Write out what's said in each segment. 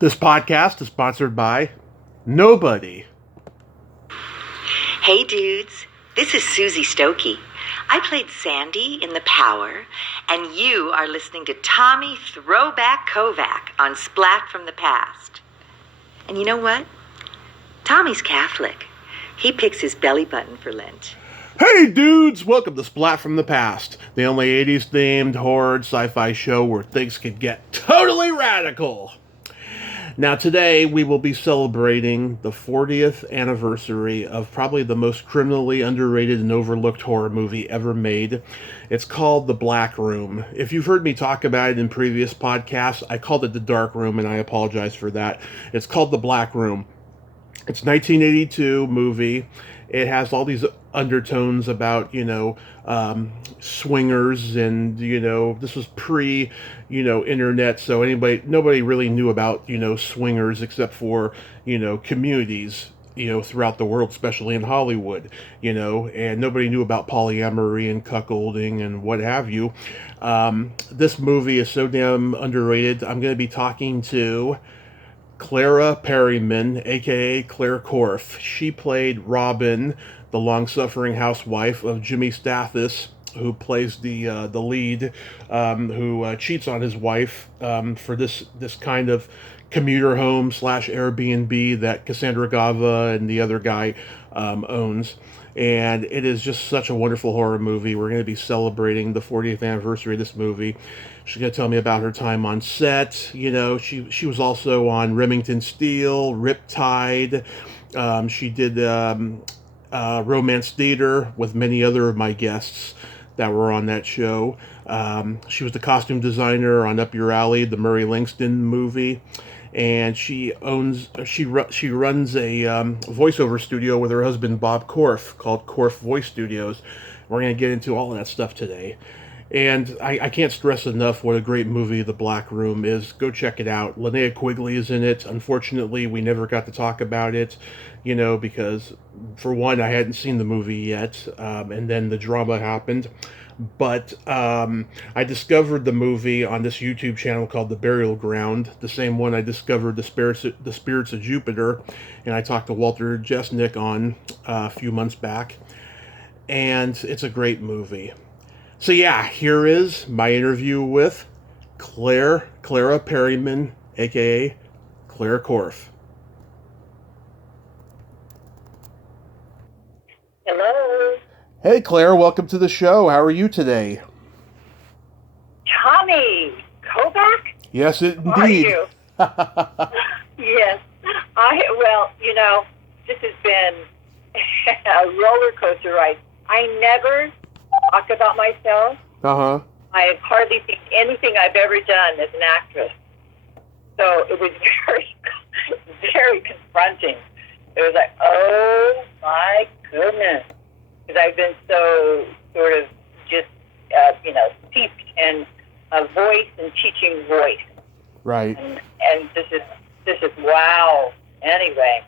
This podcast is sponsored by nobody. Hey dudes, this is Susie Stokey. I played Sandy in The Power, and you are listening to Tommy Throwback Kovac on Splat from the Past. And you know what? Tommy's Catholic. He picks his belly button for Lent. Hey dudes, welcome to Splat from the Past, the only 80s themed horror sci-fi show where things can get totally radical. Now today we will be celebrating the 40th anniversary of probably the most criminally underrated and overlooked horror movie ever made. It's called The Black Room. If you've heard me talk about it in previous podcasts, I called it The Dark Room and I apologize for that. It's called The Black Room. It's a 1982 movie. It has all these undertones about, swingers, and, this was pre, internet, so nobody really knew about, swingers except for, communities, throughout the world, especially in Hollywood, and nobody knew about polyamory and cuckolding and what have you. This movie is so damn underrated. I'm going to be talking to Clara Perryman, aka Claire Corff. She played Robin, the long-suffering housewife of Jimmy Stathis, who plays the lead, who cheats on his wife for this kind of commuter home / Airbnb that Cassandra Gava and the other guy owns. And it is just such a wonderful horror movie. We're going to be celebrating the 40th anniversary of this movie. She's going to tell me about her time on set. She was also on Remington Steele, Riptide. She did Romance Theater with many other of my guests that were on that show. She was the costume designer on Up Your Alley, the Murray Langston movie. And she runs a voiceover studio with her husband Bob Corff called Corff Voice Studios. We're going to get into all of that stuff today. And I can't stress enough what a great movie The Black Room is. Go check it out. Linnea Quigley is in it. Unfortunately, we never got to talk about it, because, for one, I hadn't seen the movie yet, and then the drama happened. But I discovered the movie on this YouTube channel called The Burial Ground, the same one I discovered the Spirits of Jupiter, and I talked to Walter Jesnick on a few months back, and it's a great movie. So yeah, here is my interview with Clara Perryman, aka Claire Corff. Hello. Hey Claire, welcome to the show. How are you today? Tommy Kovac? Yes, indeed. How are you? Yes. This has been a roller coaster ride. I never talk about myself. Uh-huh. I have hardly seen anything I've ever done as an actress. So it was very, very confronting. It was like, oh my goodness. Because I've been so sort of just, steeped in a voice and teaching voice. Right. And this is wow. Anyway,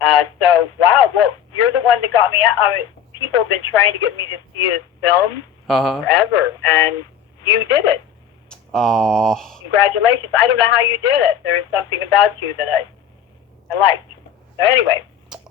wow. Well, you're the one that got me out. I mean, people have been trying to get me to see this film forever, and you did it. Oh. Congratulations. I don't know how you did it. There is something about you that I liked. So anyway.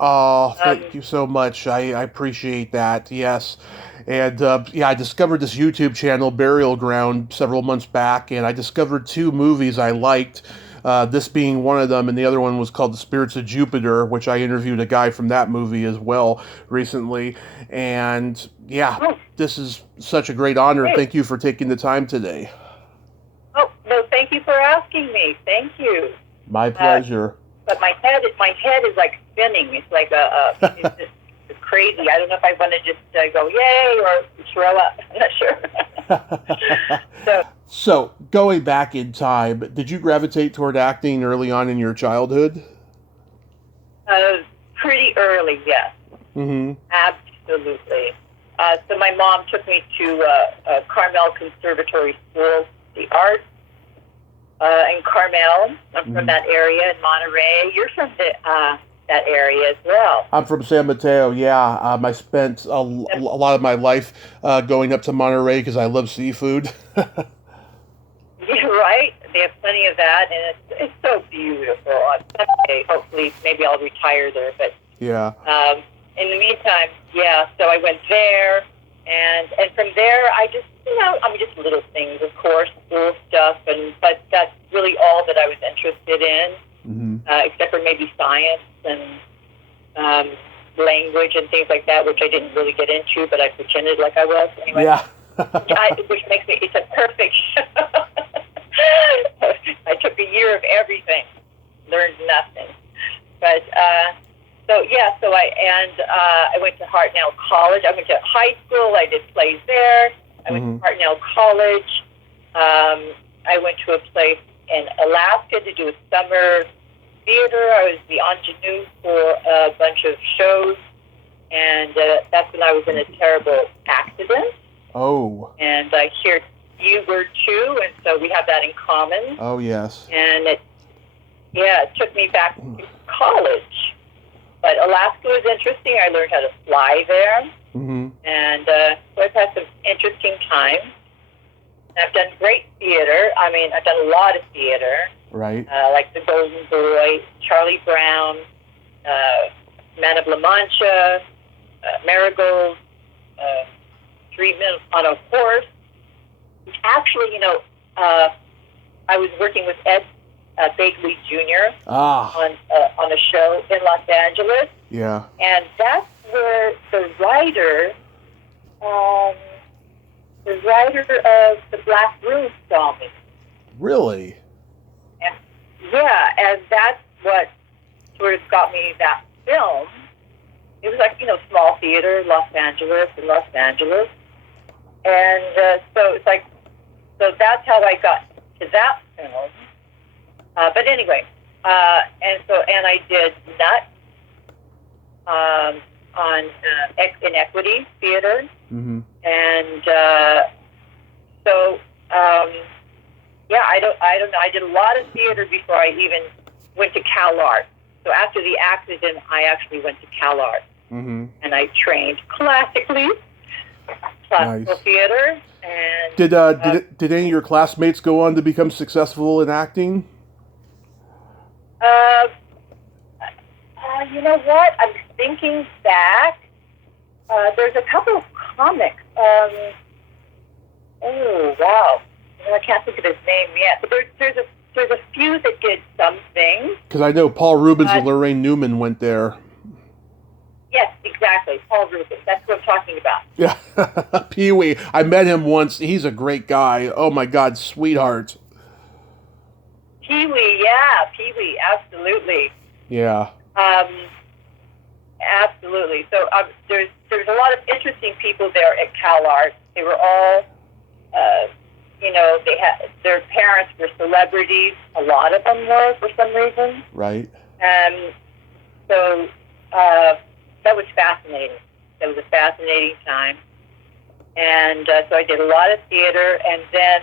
Oh, thank you so much. I appreciate that. Yes. And I discovered this YouTube channel, Burial Ground, several months back, and I discovered two movies I liked, this being one of them, and the other one was called The Spirits of Jupiter, which I interviewed a guy from that movie as well recently. And this is such a great honor. Great. Thank you for taking the time today. Oh, no, thank you for asking me. Thank you. My pleasure. But my head is like spinning. It's like it's just crazy. I don't know if I want to just go yay or throw up. I'm not sure. So going back in time, did you gravitate toward acting early on in your childhood? Pretty early, yes. Mm-hmm. Absolutely. So my mom took me to Carmel Conservatory School, the arts. In Carmel. I'm from that area in Monterey. You're from that area as well. I'm from San Mateo, yeah. I spent a lot of my life going up to Monterey because I love seafood. Yeah, right. They have plenty of that, and it's so beautiful. On Sunday, hopefully, maybe I'll retire there. But Yeah. in the meantime, yeah. So I went there, and from there, I just just little things, of course, school stuff, but that's really all that I was interested in, Mm-hmm. Except for maybe science and language and things like that, which I didn't really get into, but I pretended like I was anyway. Yeah. Which makes it's a perfect. I took a year of everything, learned nothing, but I went to Hartnell College. I went to high school. I did plays there. I went to Hartnell College. I went to a place in Alaska to do a summer theater. I was the ingenue for a bunch of shows, and that's when I was in a terrible accident. Oh. And I hear you were too, and so we have that in common. Oh, yes. And it took me back to college. But Alaska was interesting. I learned how to fly there. Mm-hmm. And so I've had some interesting time. And I've done great theater. I mean, I've done a lot of theater. Right. Like The Golden Boy, Charlie Brown, Man of La Mancha, Marigold, 3 Men on a Horse. Actually, I was working with Ed Begley Jr. On a show in Los Angeles. Yeah. And that's where the writer of The Black Room saw me. Really? And, and that's what sort of got me that film. It was like, small theater, in Los Angeles. And so it's like, so that's how I got to that film. But anyway, and I did Nut in Equity Theater. Mm-hmm. And I don't know. I did a lot of theater before I even went to CalArts. So after the accident, I actually went to CalArts. Mm-hmm. And I trained classical Nice. theater. And did any of your classmates go on to become successful in acting? You know what? I'm thinking back. There's a couple of comics. Oh wow! I can't think of his name yet. But there's a few that did some things. Because I know Paul Rubens and Lorraine Newman went there. Yes, exactly. Paul Rubens. That's what I'm talking about. Yeah, Pee-wee. I met him once. He's a great guy. Oh my God, sweetheart. Pee-wee, absolutely. Yeah. Absolutely. So there's a lot of interesting people there at CalArts. They were all, they had their parents were celebrities. A lot of them were for some reason. Right. So that was fascinating. It was a fascinating time. And so I did a lot of theater. And then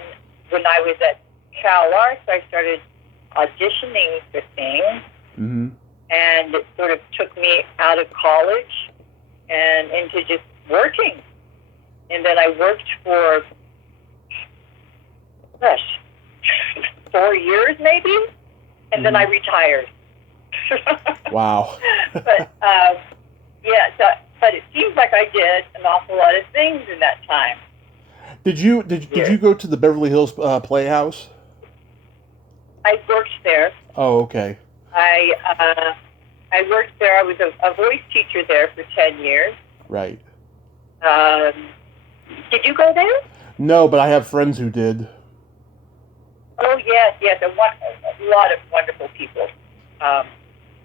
when I was at CalArts, I started auditioning for things. Mm-hmm. And it sort of took me out of college and into just working. And then I worked for, 4 years maybe, and then I retired. Wow. But but it seems like I did an awful lot of things in that time. Did you go to the Beverly Hills Playhouse? I worked there. Oh, okay. I worked there. I was a voice teacher there for 10 years. Right. Did you go there? No, but I have friends who did. Oh, yes. A lot of wonderful people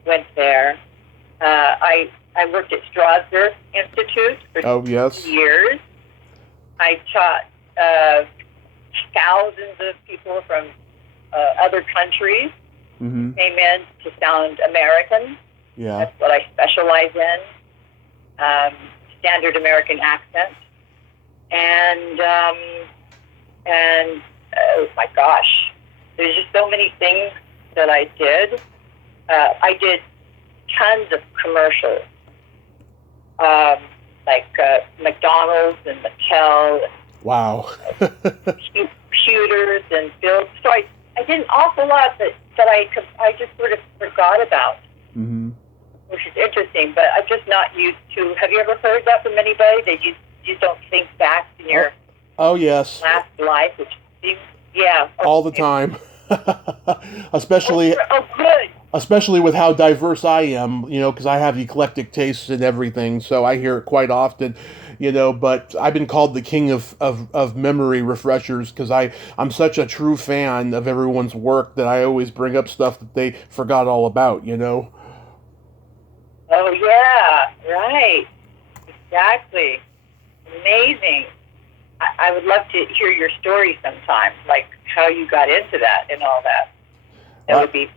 went there. I worked at Strasberg Institute for 2 years. I taught thousands of people from other countries. Mm-hmm. Came in to sound American. Yeah. That's what I specialize in. Standard American accent. And oh my gosh, there's just so many things that I did. I did tons of commercials, like McDonald's and Mattel. Wow. computers and build. So I did an awful lot that I just sort of forgot about, which is interesting. But I'm just not used to. Have you ever heard that from anybody? That you don't think back in your Oh yes. last life, which seems, yeah. All the time. Especially Good. especially with how diverse I am, because I have eclectic tastes in everything, so I hear it quite often, but I've been called the king of memory refreshers because I'm such a true fan of everyone's work that I always bring up stuff that they forgot all about, Oh, yeah, right. Exactly. Amazing. I would love to hear your story sometime, like how you got into that and all that. That would be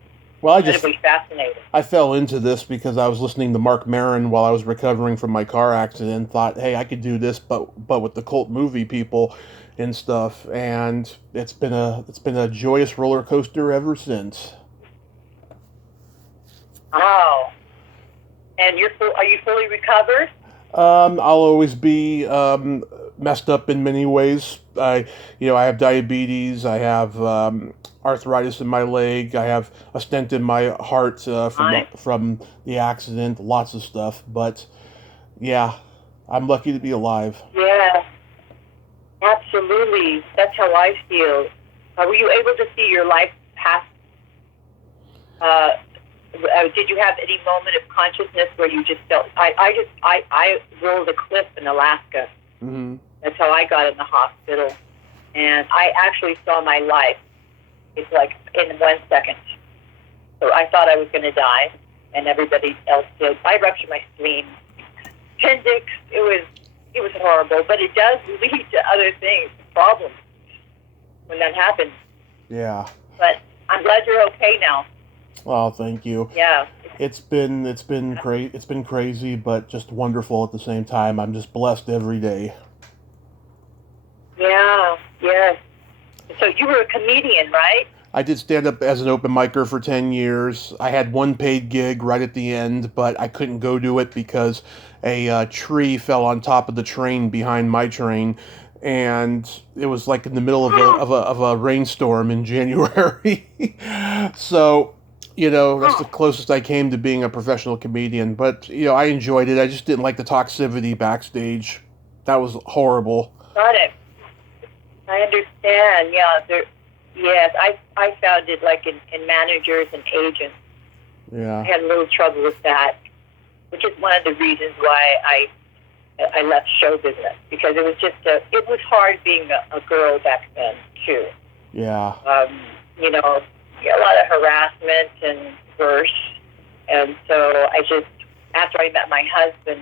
incredibly fascinating. I fell into this because I was listening to Mark Maron while I was recovering from my car accident and thought, hey, I could do this, but with the cult movie people and stuff. And it's been a joyous roller coaster ever since. Oh. And are you fully recovered? I'll always be messed up in many ways. I have diabetes. I have arthritis in my leg. I have a stent in my heart from the accident. Lots of stuff, but yeah, I'm lucky to be alive. Yeah, absolutely. That's how I feel. Were you able to see your life past? Did you have any moment of consciousness where you just felt? I rolled a cliff in Alaska. Mm-hmm. That's how I got in the hospital, and I actually saw my life. It's like in 1 second. So I thought I was going to die, and everybody else did. I ruptured my spleen, appendix. It was horrible, but it does lead to other things, problems when that happens. Yeah. But I'm glad you're okay now. Oh, thank you. Yeah. It's been great. It's been crazy, but just wonderful at the same time. I'm just blessed every day. Yeah. Yes. So you were a comedian, right? I did stand up as an open micer for 10 years. I had one paid gig right at the end, but I couldn't go to it because a tree fell on top of the train behind my train, and it was like in the middle of a rainstorm in January. So, that's the closest I came to being a professional comedian. But, I enjoyed it. I just didn't like the toxicity backstage. That was horrible. Got it. I understand. Yeah. Yes, I found it like in managers and agents. Yeah. I had a little trouble with that, which is one of the reasons why I left show business, because it was hard being a girl back then too. Yeah. A lot of harassment and worse, and so after I met my husband,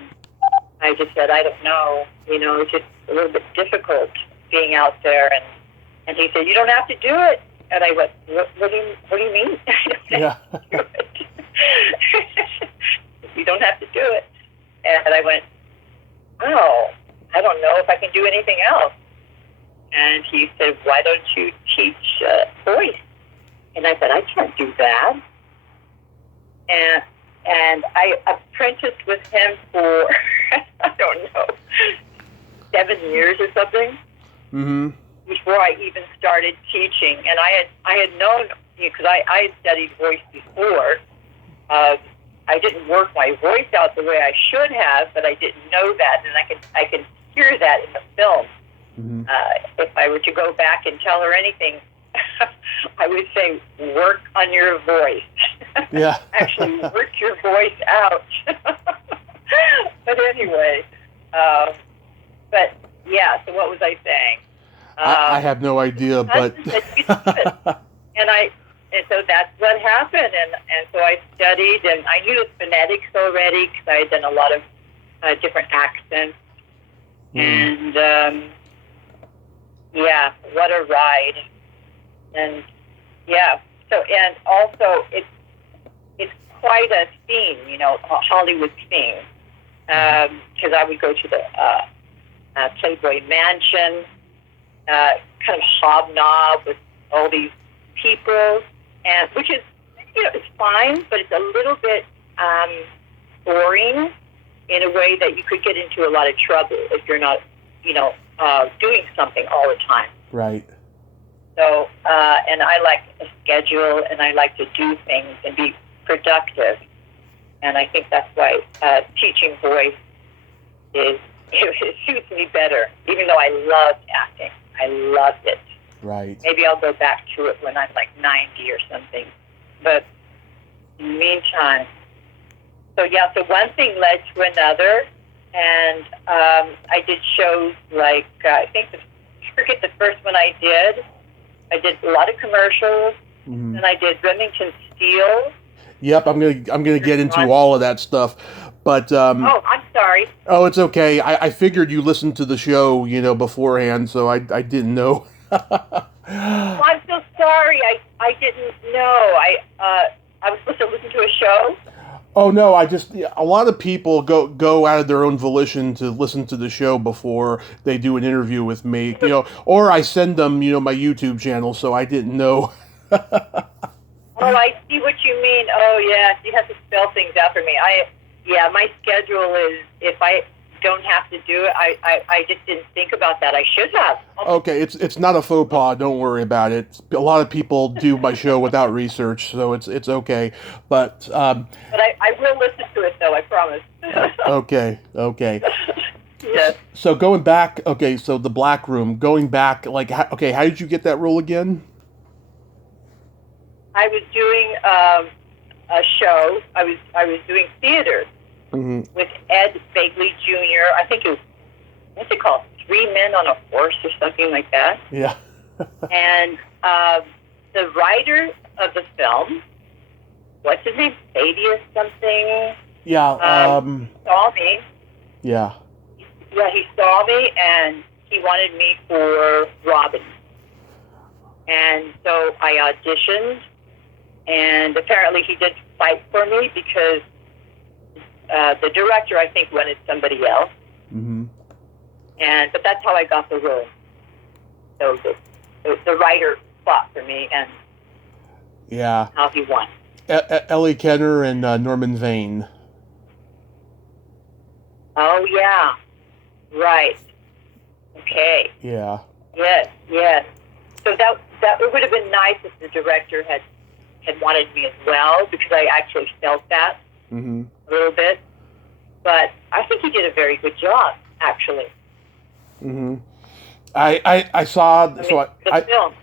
I just said, I don't know, it's just a little bit difficult being out there, and he said, you don't have to do it. And I went, what do you mean? I don't have to do it. You don't have to do it. And I went, oh, I don't know if I can do anything else. And he said, why don't you teach voice? And I said, I can't do that. And I apprenticed with him for, I don't know, 7 years or something. Mm-hmm. Before I even started teaching. And I had known, because I had studied voice before. I didn't work my voice out the way I should have, but I didn't know that, and I can hear that in the film. Mm-hmm. If I were to go back and tell her anything, I would say, work on your voice. Yeah. Actually, work your voice out. But anyway, but yeah, so what was I saying? I have no idea, but... And so that's what happened, and so I studied, and I knew the phonetics already, because I had done a lot of different accents, and yeah, what a ride, and yeah, so, and also it's quite a theme, a Hollywood theme, because I would go to the Playboy Mansion, kind of hobnob with all these people, and which is, it's fine, but it's a little bit boring in a way that you could get into a lot of trouble if you're not, doing something all the time. Right. So, and I like a schedule, and I like to do things and be productive. And I think that's why teaching voice it suits me better, even though I loved acting. I loved it. Right. Maybe I'll go back to it when I'm like 90 or something. But in the meantime, so one thing led to another, and I did shows like I forget the first one I did. I did a lot of commercials, Mm-hmm. and I did Remington Steel. Yep, I'm gonna get into all of that stuff, but Oh, I'm sorry. oh, it's okay. I figured you listened to the show, beforehand, so I didn't know. Oh, I'm so sorry. I didn't know. I was supposed to listen to a show. Oh no, a lot of people go out of their own volition to listen to the show before they do an interview with me, or I send them, my YouTube channel, so I didn't know. Oh, I see what you mean. Oh, yes, you have to spell things out for me. My schedule is, if I don't have to do it, I just didn't think about that. I should have. Okay, it's not a faux pas. Don't worry about it. A lot of people do my show without research, so it's okay. But I will listen to it, though, I promise. okay. Yes. So going back, so the Black Room, going back, how did you get that role again? I was doing a show. I was doing theater with Ed Begley Jr. I think it was, what's it called? 3 Men on a Horse or something like that. Yeah. And the writer of the film, what's his name? Thaddeus something. Yeah. Saw me. Yeah. Yeah, he saw me and he wanted me for Robin. And so I auditioned. And apparently he did fight for me because the director, I think, wanted somebody else. Mm-hmm. But that's how I got the role. So the writer fought for me, and yeah, how he won. Ellie Kenner and Norman Vane. Oh yeah, right. Okay. Yeah. Yes. So that it would have been nice if the director had wanted me as well, because I actually felt that a little bit. But I think he did a very good job, actually. Mm-hmm. I saw the film.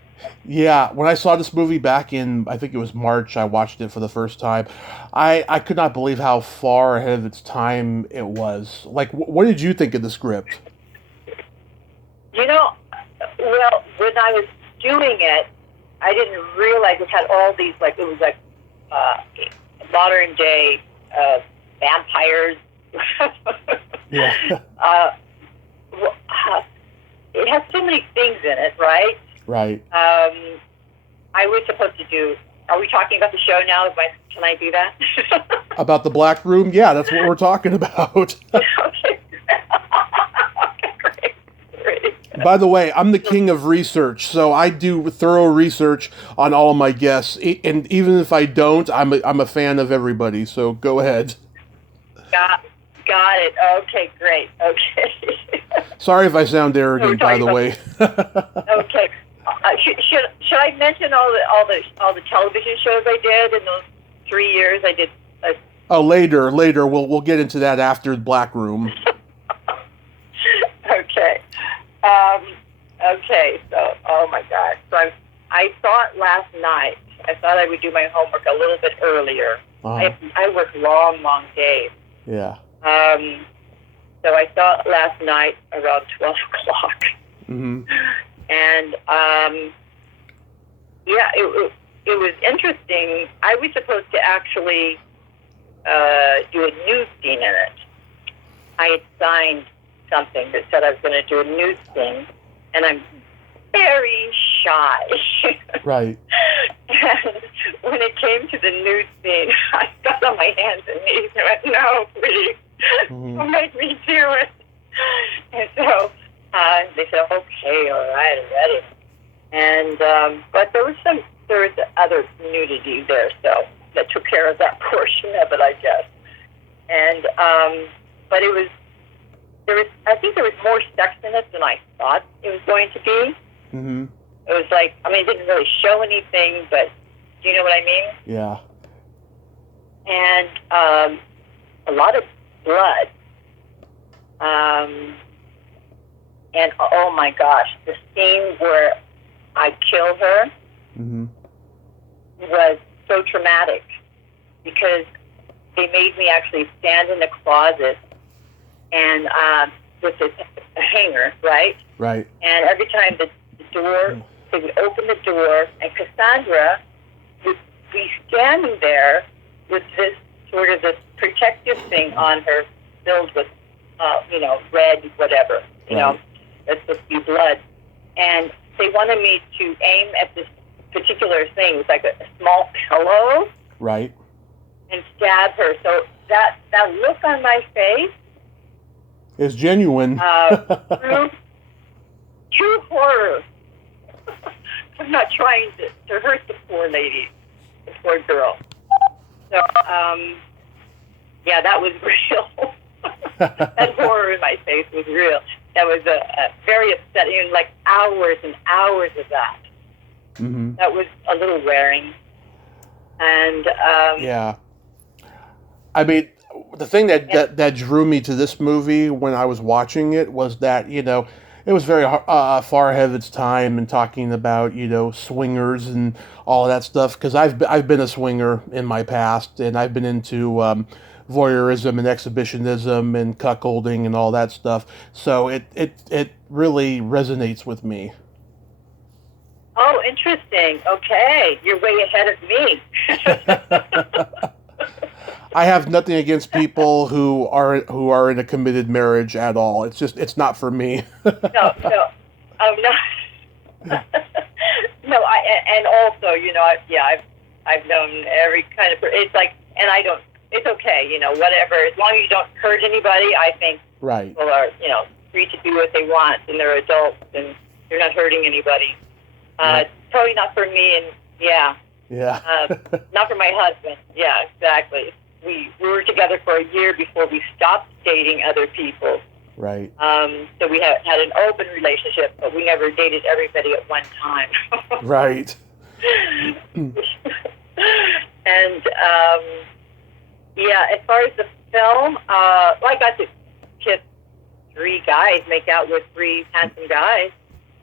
Yeah, when I saw this movie back in, I think it was March, I watched it for the first time. I could not believe how far ahead of its time it was. Like, what did you think of the script? Well, when I was doing it, I didn't realize it had all these, it was like modern day vampires. Yeah. It has so many things in it, right? Right. I was supposed to do. Are we talking about the show now? Can I do that? About the Black Room? Yeah, that's what we're talking about. Okay. Great. By the way, I'm the king of research, so I do thorough research on all of my guests, and even if I don't, I'm a fan of everybody. So go ahead. Got it. Okay, great. Okay. Sorry if I sound arrogant, by the way. Okay. Should I mention all the television shows I did in those 3 years? I did. Oh, later. We'll get into that after the Black Room. Okay. Okay. So, oh my gosh. So I thought last night. I thought I would do my homework a little bit earlier. Uh-huh. I work long days. Yeah. So I thought last night around 12 o'clock. Mm-hmm. And it was interesting. I was supposed to actually do a news scene in it. I had signed something that said I was going to do a news scene, and I'm very shy. Right. And when it came to the news scene, I got on my hands and knees and went, "No, please, don't make me do it." And so they said, "Okay, all right, I'm ready." And but there was other nudity there, so that took care of that portion of it, I guess. And but I think there was more sex in it than I thought it was going to be. Mm-hmm. It was like, I mean, it didn't really show anything, but do you know what I mean? Yeah. And a lot of blood. And oh my gosh, the scene where I kill her Mm-hmm. was so traumatic because they made me actually stand in the closet and with a hanger, right? Right. And every time the door, they would open the door, and Cassandra would be standing there with this sort of this protective thing on her, filled with, red, whatever, that's supposed to be blood. And they wanted me to aim at this particular thing, it was like a small pillow, Right. and stab her. So that look on my face, It's genuine. true horror. I'm not trying to hurt the poor lady, the poor girl. So, yeah, that was real. That horror in my face was real. That was a very upsetting, like hours and hours of that. Mm-hmm. That was a little wearing. And, Yeah. I mean, the thing that drew me to this movie when I was watching it was that, it was very far ahead of its time and talking about, swingers and all of that stuff. Because I've been a swinger in my past, and I've been into voyeurism and exhibitionism and cuckolding and all that stuff. So it really resonates with me. oh, interesting. Okay. You're way ahead of me. I have nothing against people who are in a committed marriage at all. It's not for me. No. I'm not. No, and also, I've known every kind of, it's like, and I don't, it's okay, whatever, as long as you don't hurt anybody, I think Right. people are, free to do what they want, and they're adults, and they're not hurting anybody. Right. Probably not for me, and Yeah. not for my husband. Yeah, exactly. We were together for a year before we stopped dating other people. Right. So we had an open relationship, but we never dated everybody at one time. Right. And as far as the film, I got to kiss 3 guys, make out with 3 handsome guys.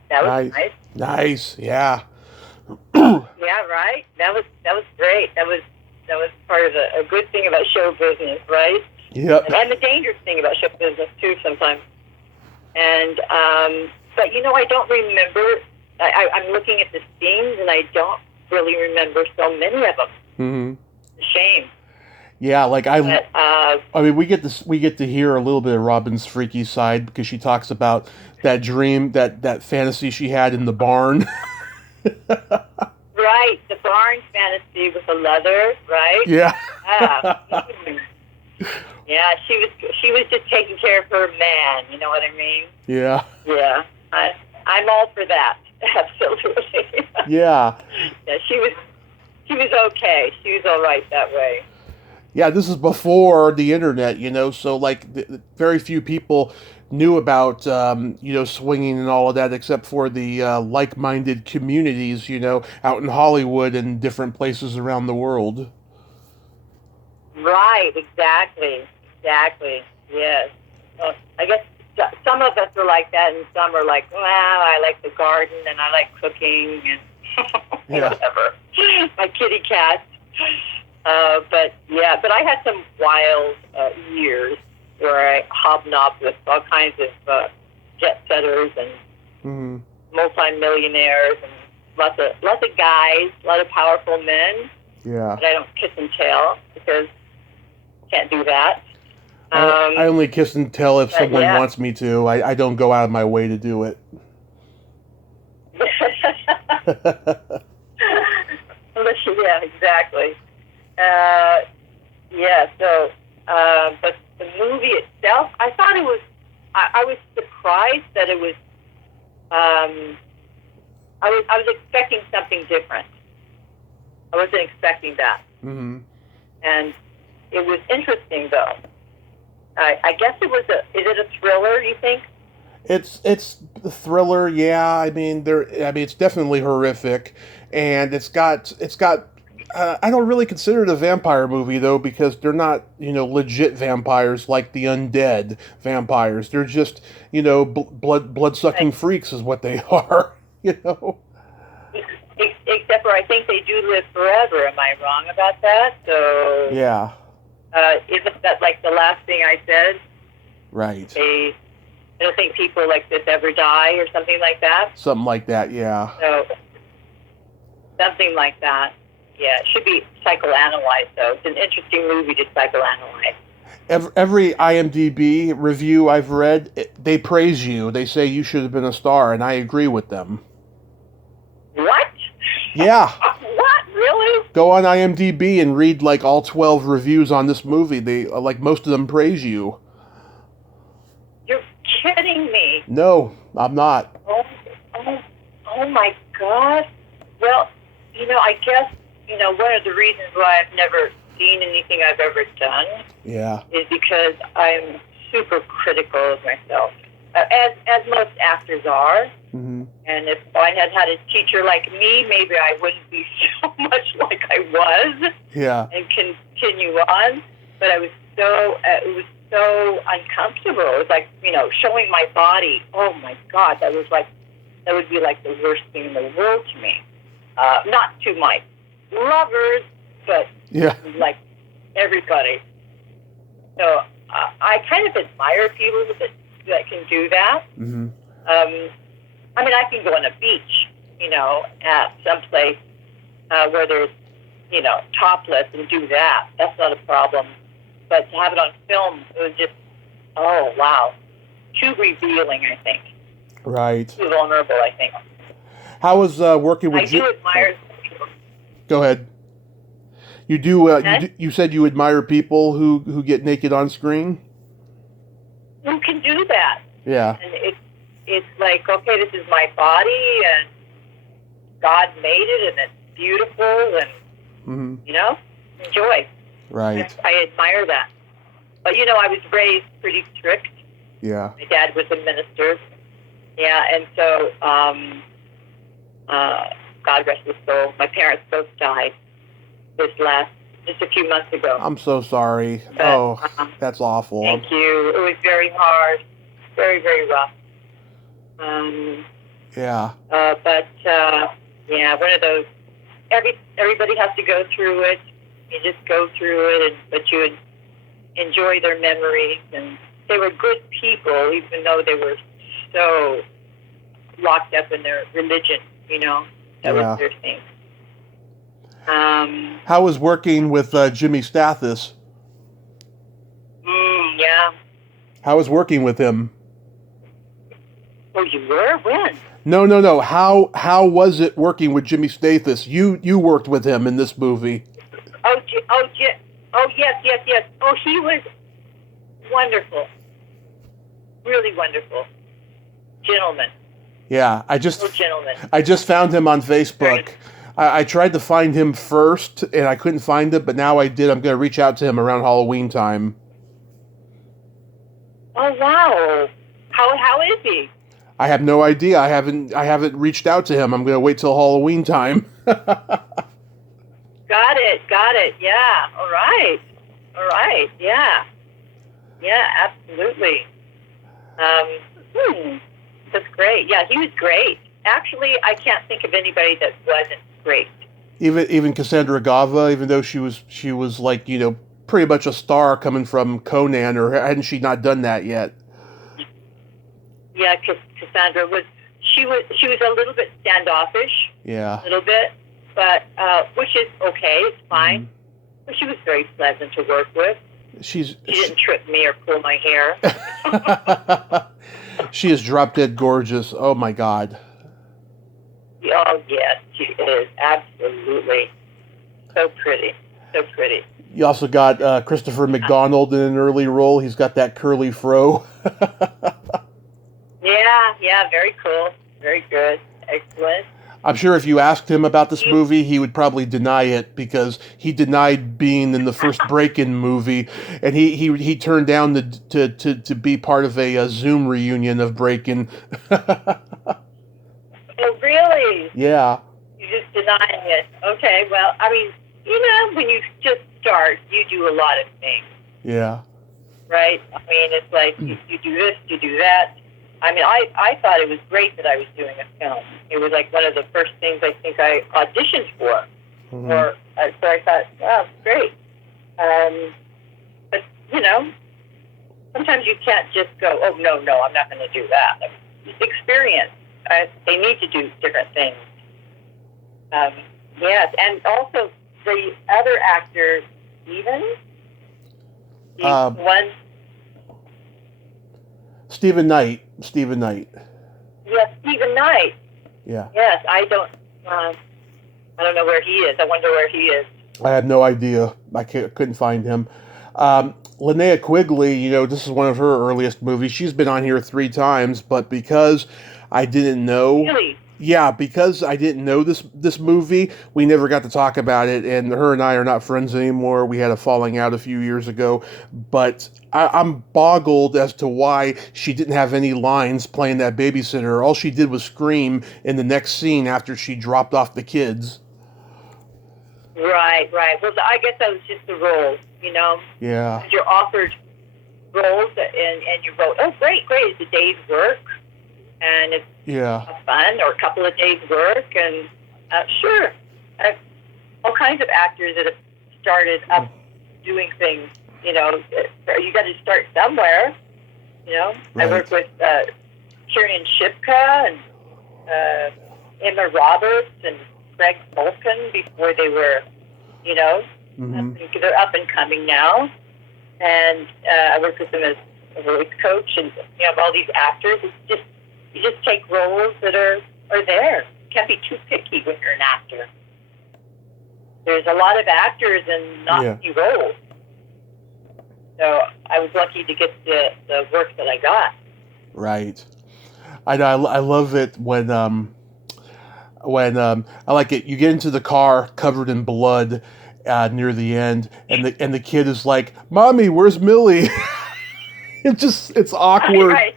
That was nice. Nice. Yeah. Yeah, right. That was great. That was part of a good thing about show business, right? Yep. And the dangerous thing about show business too sometimes. And but I don't remember. I'm looking at the scenes, and I don't really remember so many of them. Mm-hmm. Shame. Yeah, like But, I mean, we get to hear a little bit of Robin's freaky side because she talks about that dream, that fantasy she had in the barn. right, the barn fantasy with the leather, right? Yeah. Yeah, she was just taking care of her man. You know what I mean? Yeah. Yeah, I'm all for that. Absolutely. Yeah. Yeah, she was okay. She was all right that way. Yeah, this is before the internet, so like very few people knew about, swinging and all of that except for the like-minded communities, out in Hollywood and different places around the world. Right, exactly. Yes. Well, I guess some of us are like that, and some are like, well, I like the garden and I like cooking and whatever. My kitty cat. But I had some wild years where I hobnobbed with all kinds of jet setters and multimillionaires and lots of guys, a lot of powerful men. Yeah. But I don't kiss and tell because I can't do that. I only kiss and tell if someone wants me to. I don't go out of my way to do it. Yeah, exactly. But the movie itself, I thought it was, I was surprised that it was, I was expecting something different. I wasn't expecting that. Mm-hmm. And it was interesting, though. I guess it was is it a thriller, you think? It's a thriller, yeah. It's definitely horrific, and it's got. I don't really consider it a vampire movie though, because they're not legit vampires like the undead vampires. They're just blood sucking Right. freaks is what they are. You know. Except for I think they do live forever. Am I wrong about that? So Yeah. isn't that like the last thing I said? Right. I don't think people like this ever die or something like that. Something like that. Yeah. So something like that. Yeah, it should be psychoanalyzed though. It's an interesting movie to psychoanalyze. Every IMDb review I've read, they praise you. They say you should have been a star, and I agree with them. What? Yeah. What? Really? Go on IMDb and read like all 12 reviews on this movie. They like most of them praise you. You're kidding me. No, I'm not. Oh, oh my God. Well, I guess, one of the reasons why I've never seen anything I've ever done Yeah. is because I'm super critical of myself, as most actors are. Mm-hmm. And if I had had a teacher like me, maybe I wouldn't be so much like I was Yeah. and continue on. But I was it was so uncomfortable. It was like, showing my body. Oh my God, that would be like the worst thing in the world to me. Not to my lovers, but Yeah. like everybody. So I kind of admire people that can do that. Mm-hmm. I can go on a beach, at some place where there's, topless and do that. That's not a problem. But to have it on film, it was just, oh, wow. Too revealing, I think. Right. Too vulnerable, I think. How was working with? I do admire people. Go ahead. You do. You said you admire people who get naked on screen. Who can do that? Yeah. And it's like, okay, this is my body, and God made it, and it's beautiful, and, enjoy. Right. I admire that. But, I was raised pretty strict. Yeah. My dad was a minister. Yeah, and so, God rest his soul, my parents both died just a few months ago. I'm so sorry. But, that's awful. Thank you. It was very hard, very, very rough. Yeah. One of those. Everybody has to go through it. You just go through it, but you enjoy their memories. And they were good people, even though they were so locked up in their religion. That was their thing. How was working with Jimmy Stathis? Yeah. How was working with him? Oh, you were? When? No. How was it working with Jimmy Stathis? You worked with him in this movie. Oh, yes. Oh, he was wonderful. Really wonderful. Gentleman. Yeah, I just found him on Facebook. I tried to find him first, and I couldn't find it, but now I did. I'm going to reach out to him around Halloween time. Oh, wow. How is he? I have no idea. I haven't reached out to him. I'm going to wait till Halloween time. Got it. Yeah. All right. Yeah. Yeah, absolutely. That's great. Yeah, he was great. Actually, I can't think of anybody that wasn't great. Even Cassandra Gava, even though she was like, pretty much a star coming from Conan, or hadn't she not done that yet? Yeah, Cassandra was a little bit standoffish. Yeah. A little bit, but which is okay. It's fine. Mm-hmm. But she was very pleasant to work with. She didn't trip me or pull my hair. She is drop dead gorgeous. Oh my God. Oh yes, she is absolutely so pretty. You also got Christopher McDonald in an early role. He's got that curly fro. Yeah, very cool, very good, excellent. I'm sure if you asked him about this movie, he would probably deny it because he denied being in the first Break-In movie, and he turned down to be part of a Zoom reunion of Break-In. Oh, really? Yeah, You're just denying it. Okay, well, I mean, when you just start, you do a lot of things, yeah, right? I mean, it's like you do this, you do that. I mean, I thought it was great that I was doing a film. It was like one of the first things I think I auditioned for. mm-hmm. So I thought, wow, great. But, sometimes you can't just go, oh, no, I'm not going to do that. Just experience. They need to do different things. Yes, and also the other actor, one. Stephen Knight. Yes, Stephen Knight. Yeah. Yes, I don't know where he is. I wonder where he is. I have no idea. I couldn't find him. Linnea Quigley, this is one of her earliest movies. She's been on here 3 times, but because I didn't know... Really? Yeah, because I didn't know this movie, we never got to talk about it, and her and I are not friends anymore. We had a falling out a few years ago, but I'm boggled as to why she didn't have any lines playing that babysitter. All she did was scream in the next scene after she dropped off the kids. Right. Well, I guess that was just the role, Yeah. You're offered roles, and you wrote, oh, great, it's a day's work, and it's fun, or a couple of days' work, and sure. All kinds of actors that have started up doing things, you got to start somewhere, Right. I worked with Kieran Shipka and Emma Roberts and Greg Bolton before they were, mm-hmm. they're up and coming now. And I worked with them as a voice coach, and all these actors. You just take roles that are there. You can't be too picky when you're an actor. There's a lot of actors and not few roles. So I was lucky to get the work that I got. Right. I love it when I like it. You get into the car covered in blood near the end, and the kid is like, "Mommy, where's Millie?" It's awkward. Right.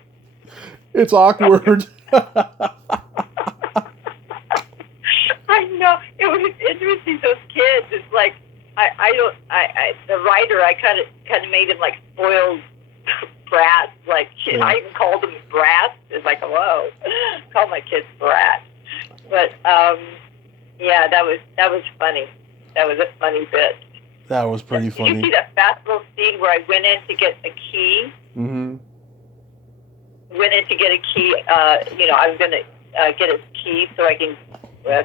It's awkward. I know. It was interesting. Those kids. It's like the writer. I kind of made him like spoiled brats. Like I even called them brats. It's like, hello, call my kids brats. But yeah, that was funny. That was a funny bit. That was pretty funny. Did you see that fast little scene where I went in to get a key? Mm-hmm. Went in to get a key. I was going to get his key so I can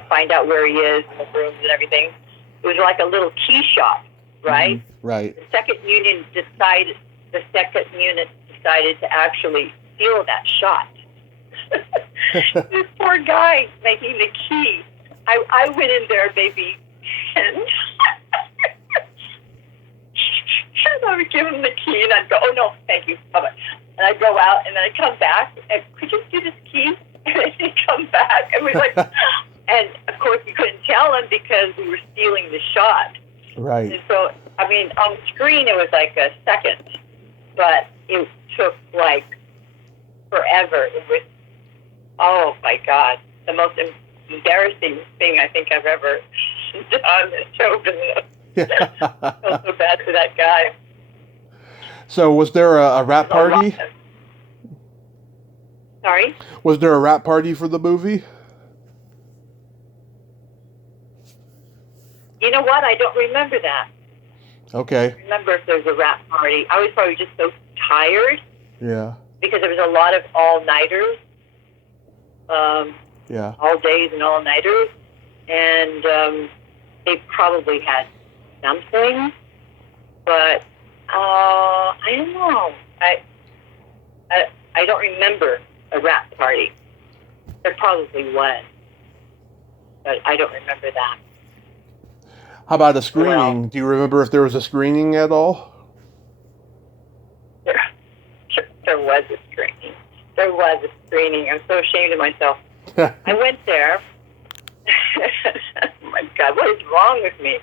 find out where he is in the rooms and everything. It was like a little key shop, right? Mm-hmm. Right. The second unit decided to actually steal that shot. This poor guy making the key. I went in there, baby, and I would give him the key, and I'd go, "Oh no, thank you, bye-bye." And I'd go out, and then I'd come back, and could you do this key? And then he'd come back, and we'd like, and of course we couldn't tell him because we were stealing the shot. Right. And so, I mean, on screen it was like a second, but it took like forever. It was, oh my God, the most embarrassing thing I think I've ever done in show business. I felt so bad for that guy. So was there a rap party? Sorry? Was there a rap party for the movie? You know what? I don't remember that. Okay. I don't remember if there was a rap party. I was probably just so tired. Yeah. Because there was a lot of all-nighters. Yeah. All days and all-nighters. And they probably had something. But I don't know. I don't remember a rap party. There probably was. But I don't remember that. How about a screening? Well, do you remember if there was a screening at all? There was a screening. There was a screening. I'm so ashamed of myself. I went there, Oh my God, what is wrong with me?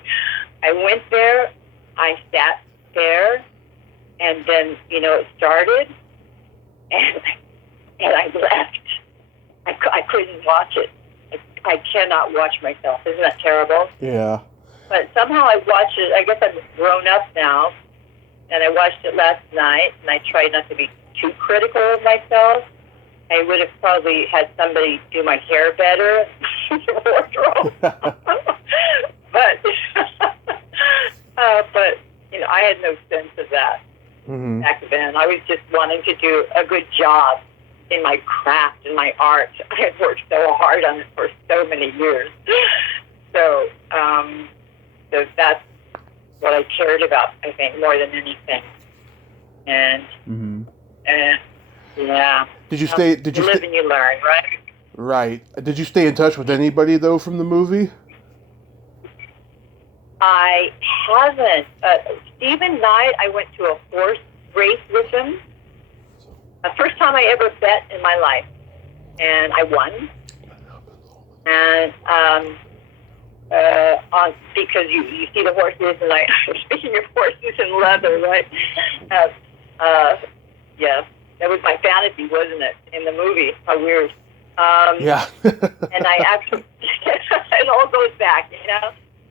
I went there, I sat there, and then, it started, and I left. I couldn't watch it. I cannot watch myself. Isn't that terrible? Yeah. But somehow I watched it. I guess I'm grown up now, and I watched it last night, and I tried not to be too critical of myself. I would have probably had somebody do my hair better, wardrobe. but I had no sense of that back then. I was just wanting to do a good job in my craft and my art. I had worked so hard on it for so many years. So that's what I cared about, I think, more than anything. And yeah. Did you stay? Did you live and you learn, right? Right. Did you stay in touch with anybody though from the movie? I haven't. Stephen Knight, I went to a horse race with him. The first time I ever bet in my life, and I won. And because you see the horses, and speaking of horses and leather, right? Yeah, that was my fantasy, wasn't it? In the movie, how weird. Yeah. And I actually, it all goes back,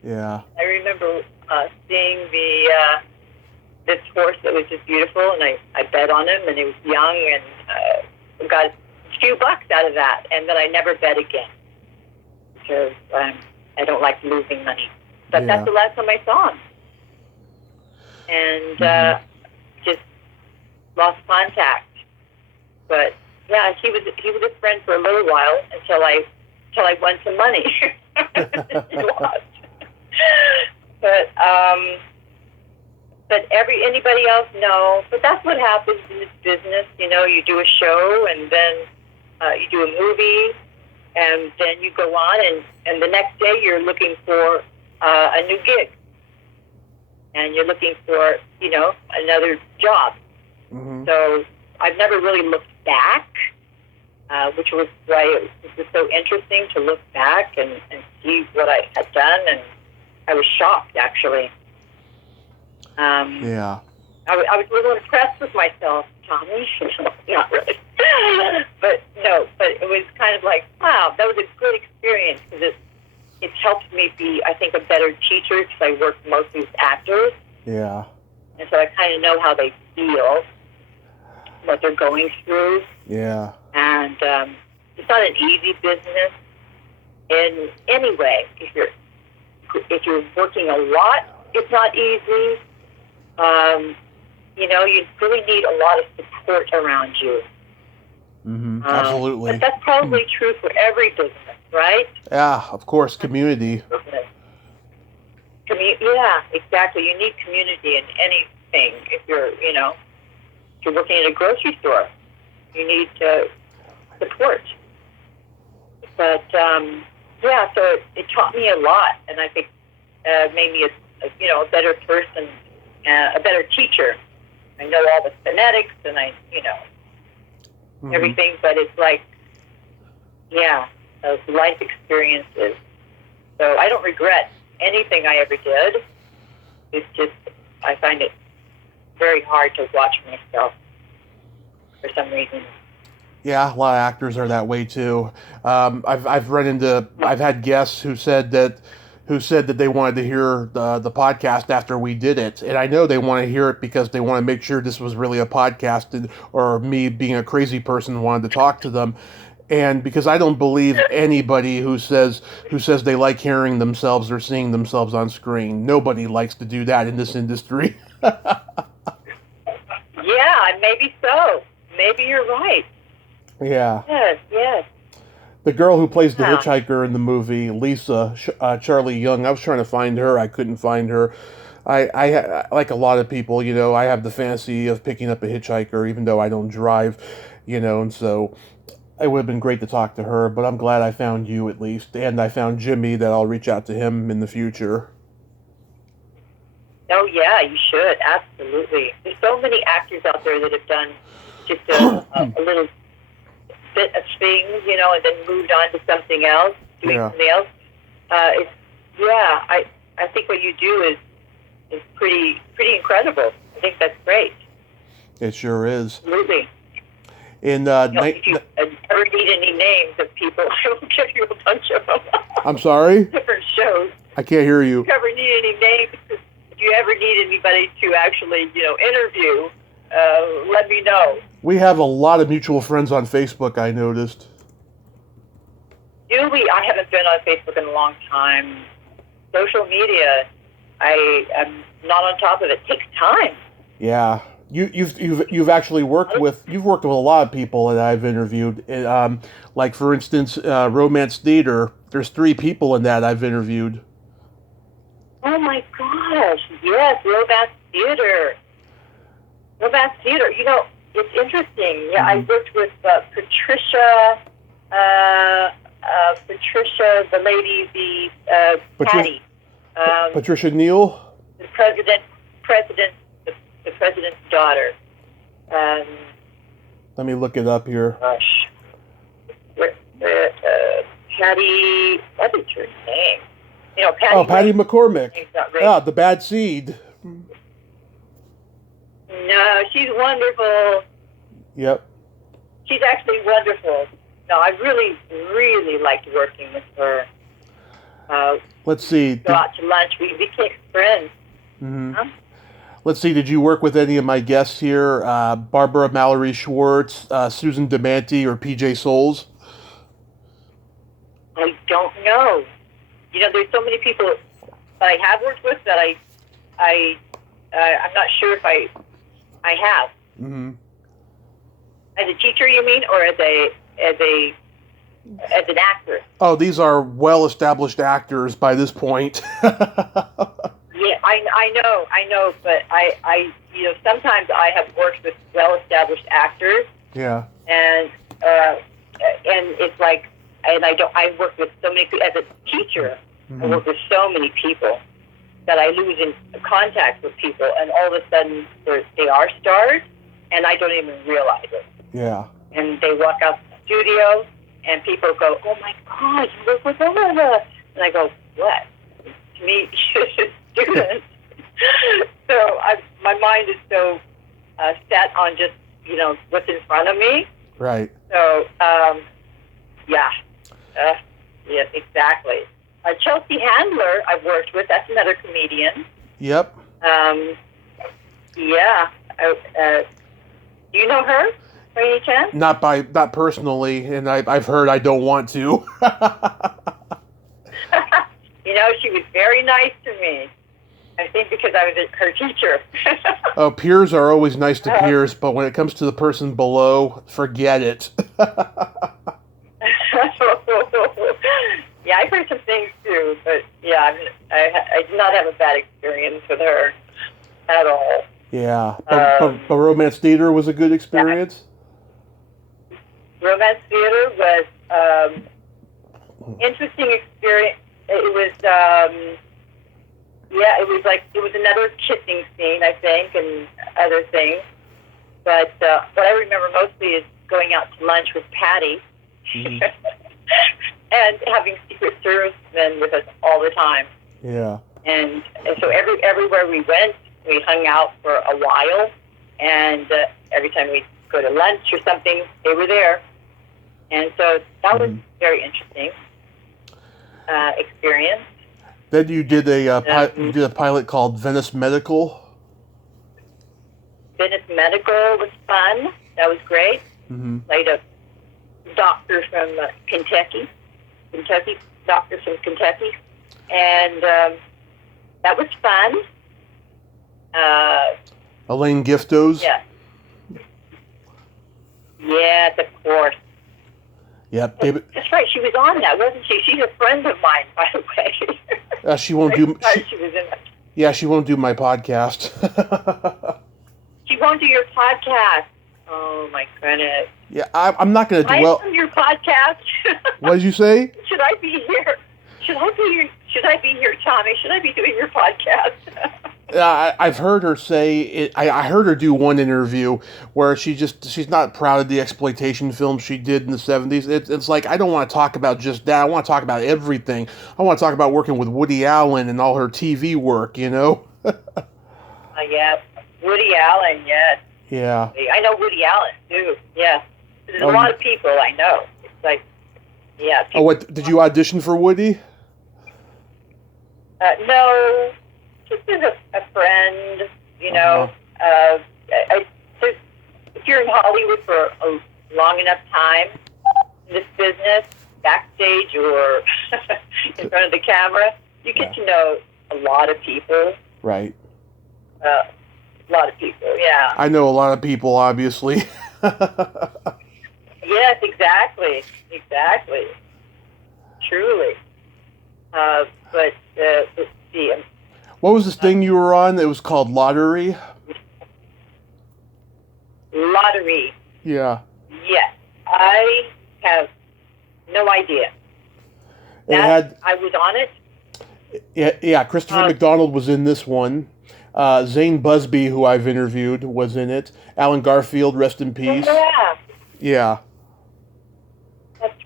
Yeah. I remember seeing this horse that was just beautiful, and I bet on him, and he was young, and got a few bucks out of that, and then I never bet again because I don't like losing money. But that's the last time I saw him, and just lost contact. But yeah, he was a friend for a little while until I won some money. He lost. But anybody else, no. But that's what happens in this business. You do a show, and then you do a movie, and then you go on, and the next day you're looking for a new gig, and you're looking for another job. Mm-hmm. So I've never really looked back, which was why it was so interesting to look back and see what I had done, and I was shocked, actually. Yeah. I was a little impressed with myself, Tommy. Not really. But it was kind of like, wow, that was a good experience, because it helped me be, I think, a better teacher, because I work mostly with actors. Yeah. And so I kind of know how they feel, what they're going through. Yeah. And it's not an easy business in any way. If you're working a lot, it's not easy. You really need a lot of support around you. Mm-hmm. Absolutely. But that's probably true for every business, right? Yeah, of course, community. Yeah, exactly. You need community in anything. If you're working in a grocery store, you need support. But so it taught me a lot, and I think made me a better person, a better teacher. I know all the phonetics, and everything, but it's like, those life experiences. So I don't regret anything I ever did. It's just, I find it very hard to watch myself for some reason. Yeah, a lot of actors are that way too. I've had guests who said that they wanted to hear the podcast after we did it, and I know they want to hear it because they want to make sure this was really a podcast, or me being a crazy person wanted to talk to them. And because I don't believe anybody who says they like hearing themselves or seeing themselves on screen. Nobody likes to do that in this industry. Yeah, maybe so. Maybe you're right. Yeah. Yes. The girl who plays the hitchhiker in the movie, Lisa, Charlie Young, I was trying to find her. I couldn't find her. I like a lot of people, I have the fantasy of picking up a hitchhiker, even though I don't drive, and so it would have been great to talk to her, but I'm glad I found you at least, and I found Jimmy, that I'll reach out to him in the future. Oh, yeah, you should, absolutely. There's so many actors out there that have done just a little bit of things, and then moved on to something else, doing something else. it's, yeah, I think what you do is pretty incredible. I think that's great. It sure is. Absolutely. In If you ever need any names of people, I will give you a bunch of them. I'm sorry? Different shows. I can't hear you. If you ever need any names, if you ever need anybody to actually, interview, let me know. We have a lot of mutual friends on Facebook, I noticed. Do we? I haven't been on Facebook in a long time. Social media, I am not on top of it. It takes time. Yeah. You've actually worked with a lot of people that I've interviewed. Like for instance, Romance Theater. There's 3 people in that I've interviewed. Oh my gosh! Yes, Romance Theater. Romance Theater. It's interesting. Yeah, I worked with Patricia. Patricia, the lady, Patty. Patricia Neal. The president's daughter. Let me look it up here. Gosh. Patty, what is her name? Patty. Patty McCormick. The Bad Seed. No, she's wonderful. Yep. She's actually wonderful. No, I really, really liked working with her. Let's see. Go out to lunch. We became friends. Mm-hmm. Huh? Let's see. Did you work with any of my guests here? Barbara Mallory Schwartz, Susan DeManti, or PJ Souls? I don't know. There's so many people that I have worked with that I'm not sure if I have. Mm-hmm. As a teacher, you mean, or as an actor? Oh, these are well-established actors by this point. Yeah, I know, but I sometimes I have worked with well-established actors. Yeah. And it's like, and I work with so many people as a teacher. Mm-hmm. I work with so many people that I lose in contact with people, and all of a sudden they are stars, and I don't even realize it. Yeah. And they walk out the studio, and people go, "Oh my God, you work with blah, blah, blah." And I go, "What?" To me, students. So my mind is so set on just what's in front of me. Right. So yes, exactly. Chelsea Handler, I've worked with. That's another comedian. Yep. Yeah. Do you know her by any chance? Not personally, and I've heard I don't want to. She was very nice to me. I think because I was her teacher. Oh, peers are always nice to peers, but when it comes to the person below, forget it. Yeah, I've heard some things too, but yeah, I did not have a bad experience with her at all. Yeah, but Romance Theater was a good experience? Yeah. Romance Theater was interesting experience. It was, it was another kissing scene, I think, and other things. But what I remember mostly is going out to lunch with Patty. Mm-hmm. And having Secret Servicemen with us all the time. Yeah. And so everywhere we went, we hung out for a while, and every time we go to lunch or something, they were there. And so that was very interesting experience. Then you did a pilot called Venice Medical. Venice Medical was fun. That was great. Mm-hmm. Played a doctor from Kentucky, doctor from Kentucky, and that was fun. Elaine Giftos. Yeah. Yes, of course. Yep. David. That's right. She was on that, wasn't she? She's a friend of mine, by the way. She won't do. She was in that. Yeah, she won't do my podcast. She won't do your podcast. Oh my goodness. Yeah, I'm not going to dwell. On your podcast. What did you say? Should I be here? Should I be here, Tommy? Should I be doing your podcast? I've heard her say it. I heard her do one interview where she's not proud of the exploitation film she did in the 70s. It's like, I don't want to talk about just that. I want to talk about everything. I want to talk about working with Woody Allen and all her TV work. Yeah, Woody Allen. Yes, Yeah. I know Woody Allen too. Yeah, there's a lot of people I know. It's like, yeah. Oh, what did you audition for Woody? No, just as a friend, if you're in Hollywood for a long enough time in this business, backstage or in front of the camera, you get to know a lot of people. Right. A lot of people, yeah. I know a lot of people, obviously. Yes, exactly. Truly. But let's see. What was this thing you were on? It was called Lottery? Lottery. Yeah. Yes. I have no idea. I was on it. Yeah. Christopher McDonald was in this one. Zane Busby, who I've interviewed, was in it. Alan Garfield, rest in peace. Oh, yeah. Yeah. That's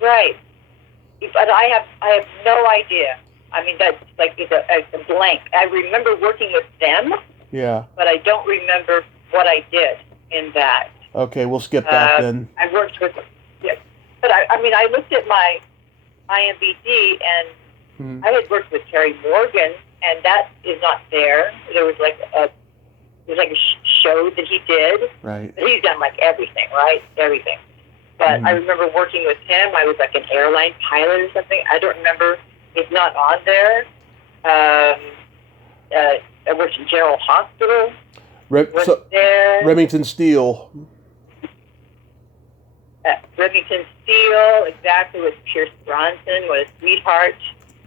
right. But I have no idea. I mean, that's like it's a blank. I remember working with them. Yeah. But I don't remember what I did in that. Okay, we'll skip that then. I worked with, yeah. But I looked at my IMDb and I had worked with Terry Morgan, and that is not there. There was like a show that he did. Right. But he's done like everything, right? Everything. But I remember working with him. I was like an airline pilot or something. I don't remember. It's not on there. I worked in General Hospital. There. Remington Steele. Remington Steele, exactly, with Pierce Bronson. What a sweetheart.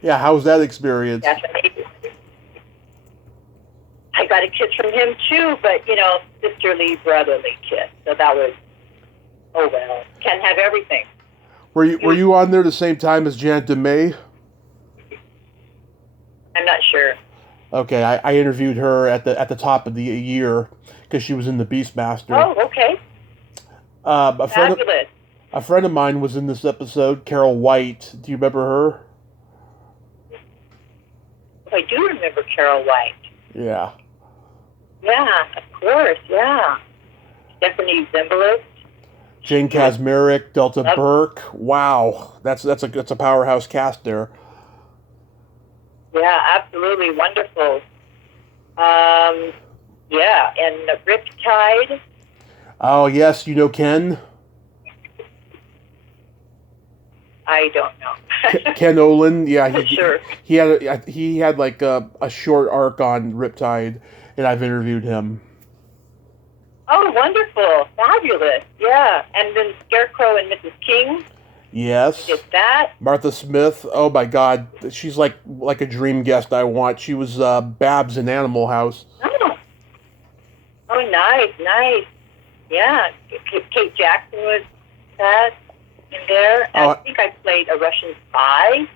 Yeah, how was that experience? Definitely. I got a kiss from him too, but sisterly, brotherly kiss. So that was, oh well, can't have everything. Were you on there the same time as Janet DeMay? I'm not sure. Okay, I interviewed her at the top of the year because she was in the Beastmaster. Oh, okay. Fabulous. A friend of mine was in this episode, Carol White. Do you remember her? I do remember Carol White. Yeah. Yeah, of course, yeah. Stephanie Zimbalist. Jane Kazmarek, Delta Burke. Wow, that's a powerhouse cast there. Yeah, absolutely wonderful. Yeah, and Riptide. Oh yes, you know Ken. I don't know. Ken Olin, yeah, sure. He had like a short arc on Riptide, and I've interviewed him. Oh, wonderful, fabulous, yeah. And then Scarecrow and Mrs. King. Yes. Did that? Martha Smith. Oh my God, she's like a dream guest I want. She was Babs in Animal House. Oh, nice. Yeah, Kate Jackson was that in there. I think I played a Russian spy.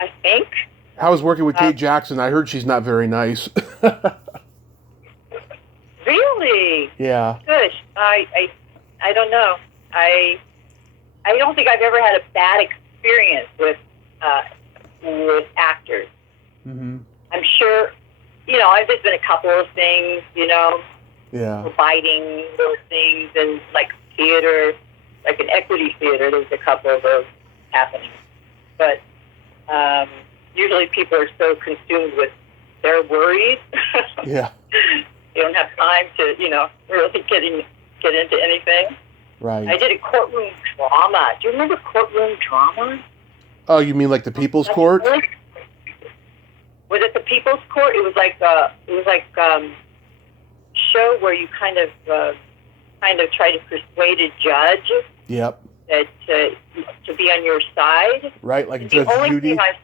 I think. How was working with Kate Jackson? I heard she's not very nice. Really? Yeah. Good. I don't know. I don't think I've ever had a bad experience with actors. Mm-hmm. I'm sure, there's been a couple of things, Yeah. fighting those things, and like theater, like an equity theater, there's a couple of those happening. But usually people are so consumed with their worries. Yeah. They don't have time to, really get into anything. Right. I did a courtroom drama. Do you remember courtroom drama? Oh, you mean like the People's Court? Was it the People's Court? It was like show where you kind of try to persuade a judge. Yep. That to be on your side. Right, like the Judge only Judy. thing I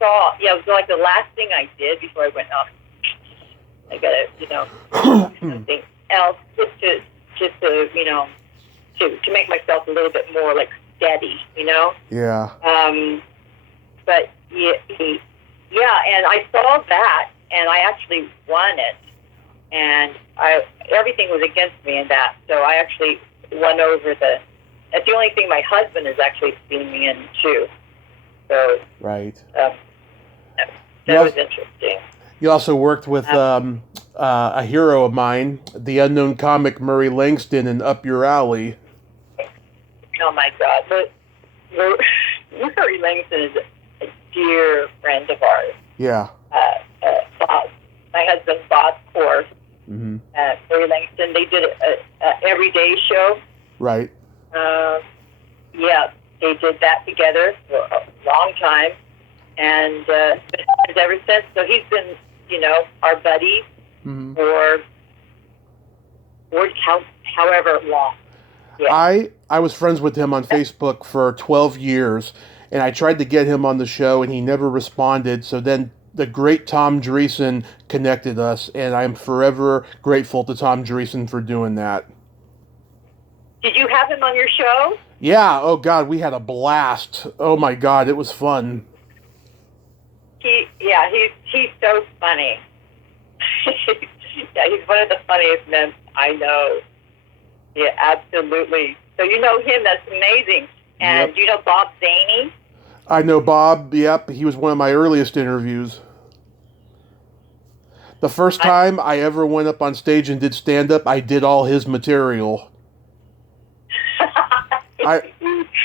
saw, it was like the last thing I did before I went off. I gotta, something else just to make myself a little bit more like steady, Yeah. But yeah, and I saw that, and I actually won it. And everything was against me in that, so I actually won over the. That's the only thing my husband is actually seeing me in too. So Right. that was interesting. You also worked with a hero of mine, the unknown comic Murray Langston, in Up Your Alley. Oh my God, Murray Langston is a dear friend of ours. Yeah. Bob, my husband Bob Corff, Mm-hmm. Murray Langston. They did a everyday show. Right. Yeah, they did that together for a long time, and been friends ever since. So he's been, our buddy Mm-hmm. for however long. Yeah. I was friends with him on Facebook for 12 years, and I tried to get him on the show, and he never responded. So then the great Tom Dreesen connected us, and I'm forever grateful to Tom Dreesen for doing that. Did you have him on your show? Yeah, oh God, we had a blast. Oh my God, it was fun. He's so funny. Yeah, he's one of the funniest men I know. Yeah, absolutely. So you know him, that's amazing. And Yep. you know Bob Zaney? I know Bob, yep, he was one of my earliest interviews. The first time I ever went up on stage and did stand-up, I did all his material.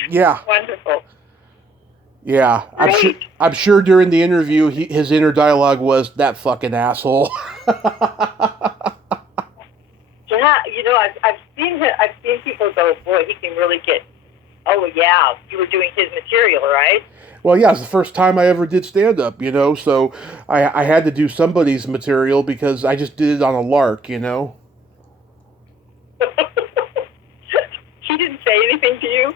Yeah. Wonderful. Yeah, Great. I'm sure during the interview, his inner dialogue was, that fucking asshole. Yeah, I've seen people go, boy, he can really get. Oh yeah, you were doing his material, right? Well, yeah, it's the first time I ever did stand-up, so I had to do somebody's material because I just did it on a lark, He didn't say anything to you?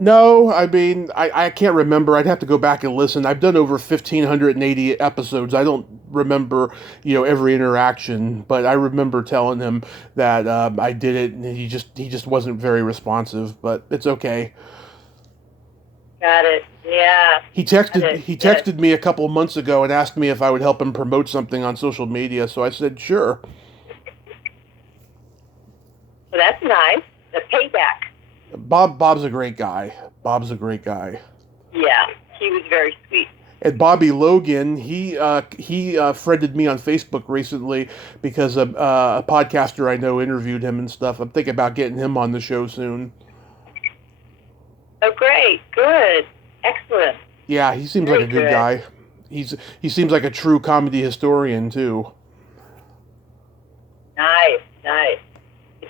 No, I mean, I can't remember. I'd have to go back and listen. I've done over 1,580 episodes. I don't remember, every interaction, but I remember telling him that I did it, and he just wasn't very responsive, but it's okay. Got it. Yeah. He texted me a couple of months ago and asked me if I would help him promote something on social media, so I said sure. So that's nice. The payback. Bob's a great guy. Bob's a great guy. Yeah, he was very sweet. And Bobby Logan, he friended me on Facebook recently because a podcaster I know interviewed him and stuff. I'm thinking about getting him on the show soon. Oh, great. Good. Excellent. Yeah, he seems like a good guy. He seems like a true comedy historian too. Nice.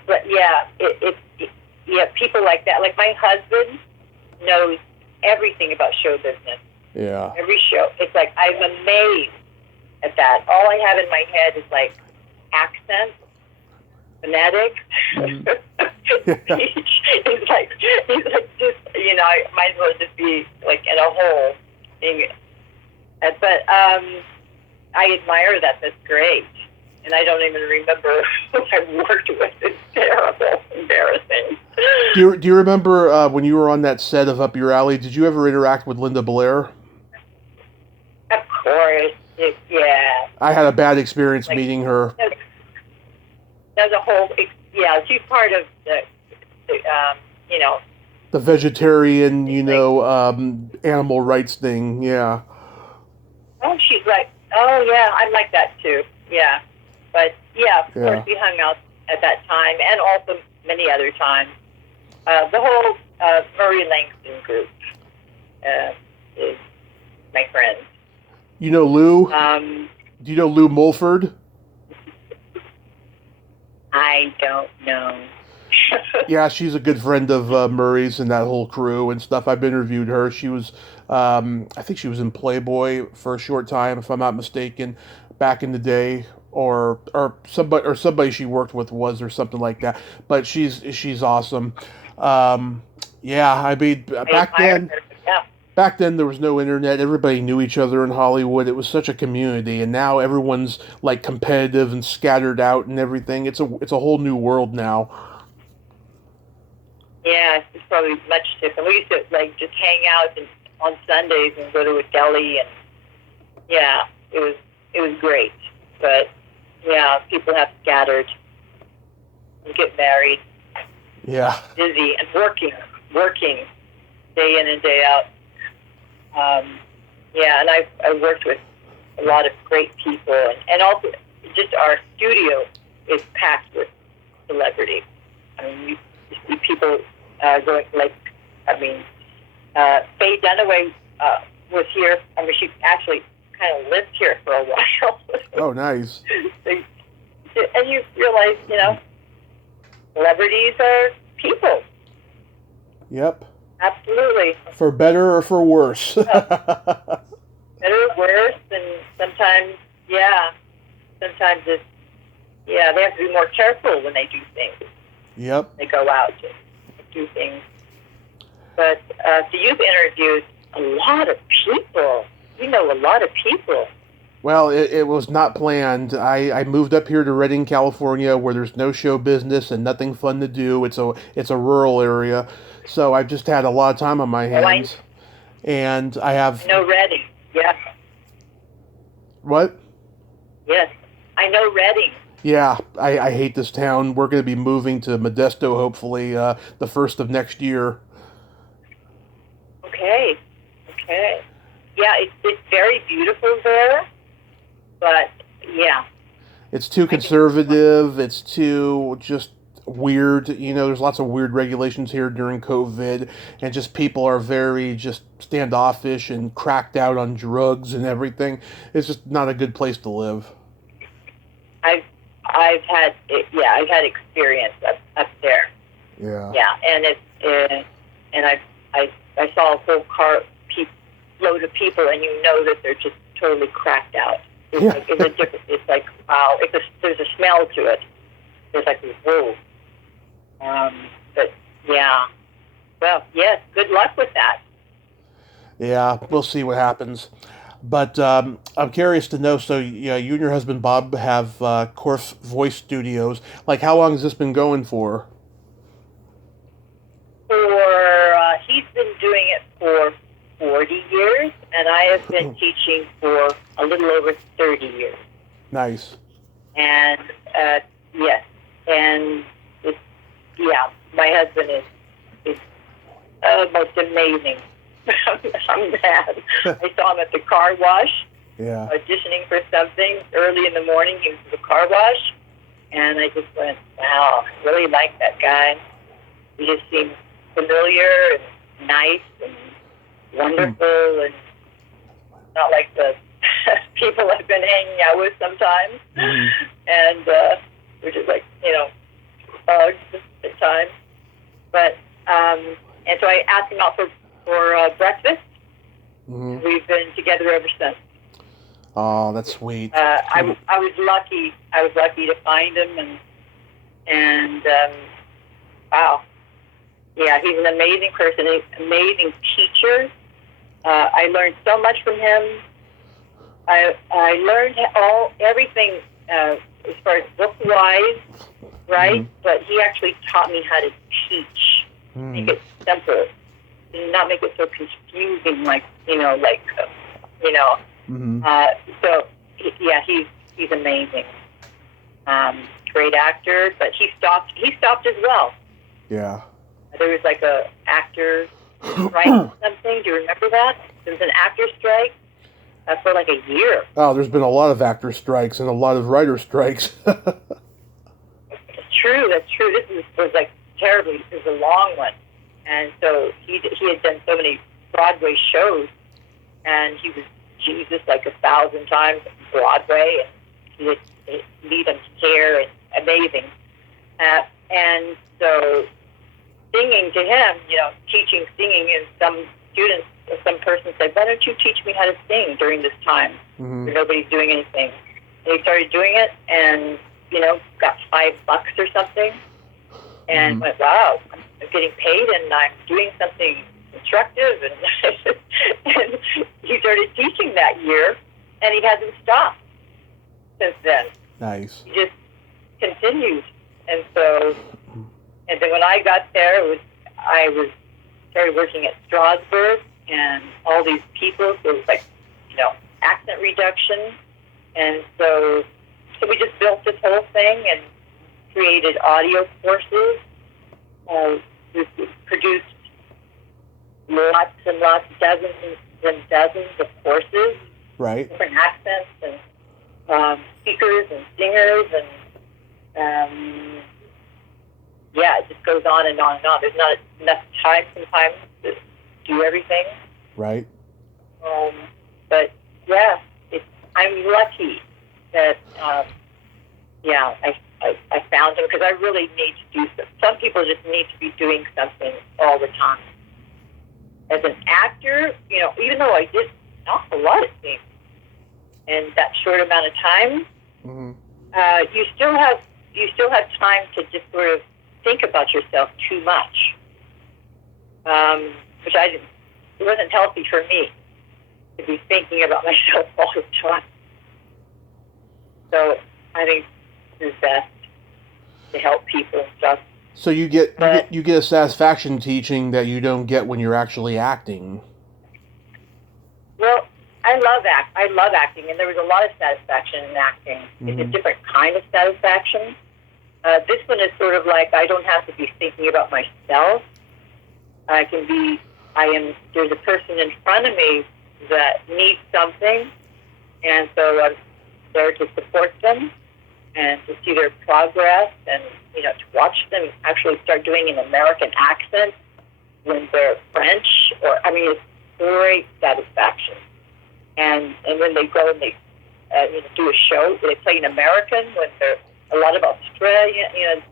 But yeah, people like that. Like my husband knows everything about show business. Yeah. Every show. It's like I'm amazed at that. All I have in my head is like accent, phonetics. He's like just I might as well just be like in a hole. But I admire that. That's great. And I don't even remember who I worked with. It's terrible, embarrassing. Do you remember when you were on that set of Up Your Alley? Did you ever interact with Linda Blair? Of course, yeah. I had a bad experience meeting her. There's a whole, she's part of the The vegetarian, animal rights thing. Yeah. Oh, she's like, oh yeah, I'm like that too. Yeah. But yeah, of course we hung out at that time and also many other times. The whole Murray Langston group is my friend. You know Lou? Do you know Lou Mulford? I don't know. Yeah, she's a good friend of Murray's and that whole crew and stuff. I've interviewed her. She was, I think she was in Playboy for a short time, if I'm not mistaken, back in the day, or somebody she worked with was, or something like that. But she's awesome. Yeah, I mean, back then there was no internet. Everybody knew each other in Hollywood. It was such a community, and now everyone's like competitive and scattered out and everything. It's a whole new world now. Yeah, it's probably much different. We used to like just hang out on Sundays and go to a deli, and yeah, it was it was great. But yeah, people have scattered and get married, Yeah. busy and working day in and day out. Yeah, and I worked with a lot of great people, and also just our studio is packed with celebrity. I mean, you see people going Faye Dunaway was here. I mean, she actually kind of lived here for a while. Oh, nice. And you realize, celebrities are people. Yep. Absolutely. For better or for worse. Better or worse, and sometimes it's, they have to be more careful when they do things. Yep. They go out to do things. But so you've interviewed a lot of people. You know a lot of people. Well, it was not planned. I moved up here to Redding, California, where there's no show business and nothing fun to do. It's a rural area, so I've just had a lot of time on my hands. And I have... I know Redding, yeah. What? Yes, I know Redding. Yeah, I hate this town. We're going to be moving to Modesto, hopefully, the first of next year. Okay. Yeah, it's very beautiful there, but yeah. It's too conservative. It's too just weird. There's lots of weird regulations here during COVID, and just people are very just standoffish and cracked out on drugs and everything. It's just not a good place to live. I've had experience up there. Yeah. Yeah, and I saw a whole load of people, and that they're just totally cracked out. It's like wow. There's a smell to it. It's like whoa. But yeah. Well, yes. Good luck with that. Yeah, we'll see what happens. But I'm curious to know, so you and your husband Bob have Corff Voice Studios. Like, how long has this been going for? He's been doing it for 40 years, and I have been teaching for a little over 30 years. Nice. And, yes, and, my husband is most amazing. I'm mad. I saw him at the car wash, auditioning for something early in the morning. He was at the car wash, and I just went, wow, I really like that guy. He just seems familiar and nice and wonderful, and not like the people I've been hanging out with sometimes. And we're just like, bugs at times. But, and so I asked him out for breakfast. We've been together ever since. Oh, that's sweet. I was lucky. I was lucky to find him, and wow, yeah, he's an amazing person, an amazing teacher. I learned so much from him. I learned everything as far as book wise, right? But he actually taught me how to teach. Make it simple. Not make it so confusing, so yeah, he's amazing. Great actor, but he stopped as well. Yeah. There was like a actor strike or something. Do you remember that? There was an actor strike for like a year. Oh, there's been a lot of actor strikes and a lot of writer strikes. That's true. This was like terribly. It was a long one. And so he had done so many Broadway shows, and he was Jesus like 1,000 times on Broadway, and he would lead them to care, and amazing. And so singing to him, teaching singing, and some students, some person said, why don't you teach me how to sing during this time? Where nobody's doing anything. And he started doing it, and, got $5 or something, and went, wow, I'm getting paid, and I'm doing something instructive, and he started teaching that year, and he hasn't stopped since then. Nice. He just continued, and then when I got there, I started working at Strasbourg, and all these people, so it was like, accent reduction, And so we just built this whole thing and created audio courses. We produced lots and lots, dozens and dozens of courses, Right. different accents and speakers and singers, and yeah, it just goes on and on and on. There's not enough time sometimes to do everything. Right. But yeah, I'm lucky that I found them, because I really need to do something. Some people just need to be doing something all the time. As an actor, even though I did not a lot of things in that short amount of time, Mm-hmm. you still have time to just sort of think about yourself too much, which it wasn't healthy for me to be thinking about myself all the time. So I think it's best to help people and stuff. So you get a satisfaction teaching that you don't get when you're actually acting. Well, I love acting, and there was a lot of satisfaction in acting. It's a different kind of satisfaction. This one is sort of like, I don't have to be thinking about myself. There's a person in front of me that needs something, and so I'm there to support them and to see their progress, and to watch them actually start doing an American accent when they're French, it's great satisfaction. And when they go and they do a show, they play an American when they're a lot of Australia,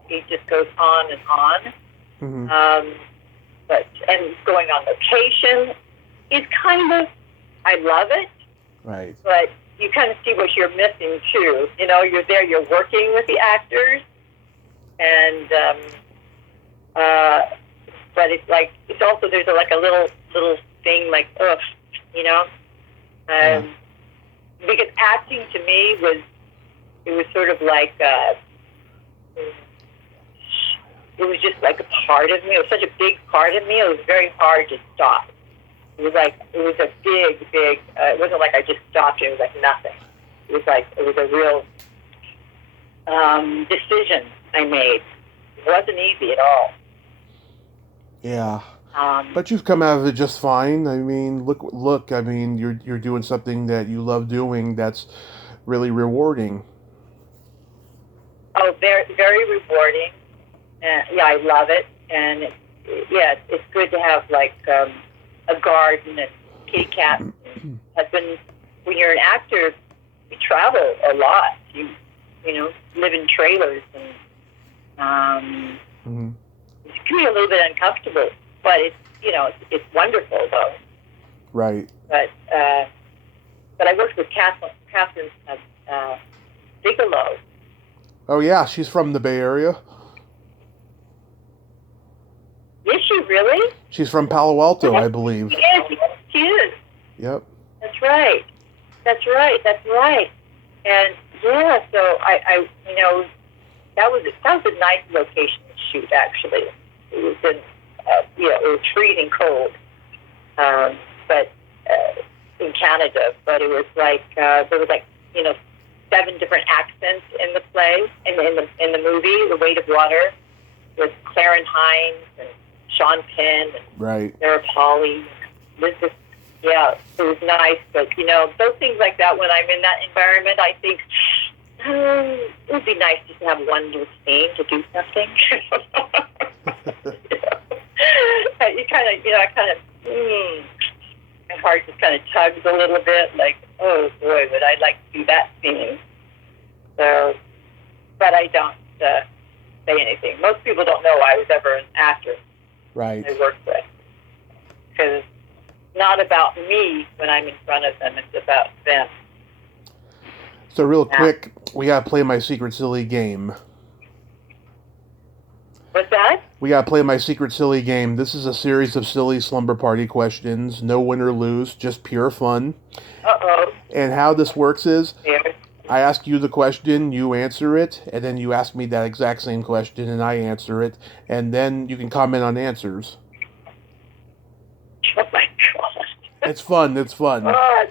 it just goes on and on. Mm-hmm. And going on location is kind of, I love it. Right. But you kind of see what you're missing too. You're there, you're working with the actors, and but it's also, there's like a little thing like, ugh, because acting to me was sort of like it was just like a part of me. It was such a big part of me. It was very hard to stop. It was a big. It wasn't like I just stopped. It was like nothing. It was a real decision I made. It wasn't easy at all. Yeah. But you've come out of it just fine. I mean, look. I mean, you're doing something that you love doing. That's really rewarding. Oh, very, very rewarding. Yeah, I love it, and it's good to have like a garden and kitty cats. When you're an actor, you travel a lot. You live in trailers, and it can be a little bit uncomfortable, but it's wonderful though. Right. But I worked with Catherine Bigelow. Oh yeah, she's from the Bay Area. Is she really? She's from Palo Alto, I believe. Yes, she is. Yep. That's right. And yeah, so I that was a nice location to shoot. Actually, it was in it was freezing cold, but in Canada. But it was like there was 7 different accents in the play, in the movie, The Weight of Water, with Clarence Hines and Sean Penn and right. Sarah Polly. Yeah, it was nice, but those things like that, when I'm in that environment, I think it would be nice just to have one little scene to do something. My heart just kind of tugs a little bit, like, oh boy, would I like to do that scene. So, but I don't say anything. Most people don't know I was ever an actor. Right. I worked with, because it's not about me when I'm in front of them. It's about them. So real quick, we gotta play my secret silly game. What's that? We gotta play my secret silly game. This is a series of silly slumber party questions. No win or lose, just pure fun. Uh-oh. And how this works is, Yeah. I ask you the question, you answer it, and then you ask me that exact same question, and I answer it, and then you can comment on answers. Oh my God. It's fun. Oh.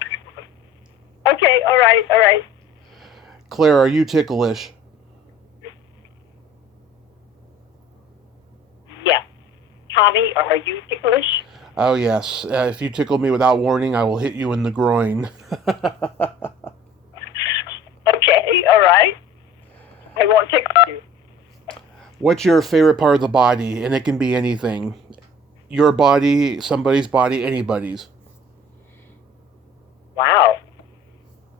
Okay, all right. Claire, are you ticklish? Yes. Tommy, are you ticklish? Oh, yes. If you tickle me without warning, I will hit you in the groin. Okay, all right. I won't tickle you. What's your favorite part of the body? And it can be anything. Your body, somebody's body, anybody's. Wow.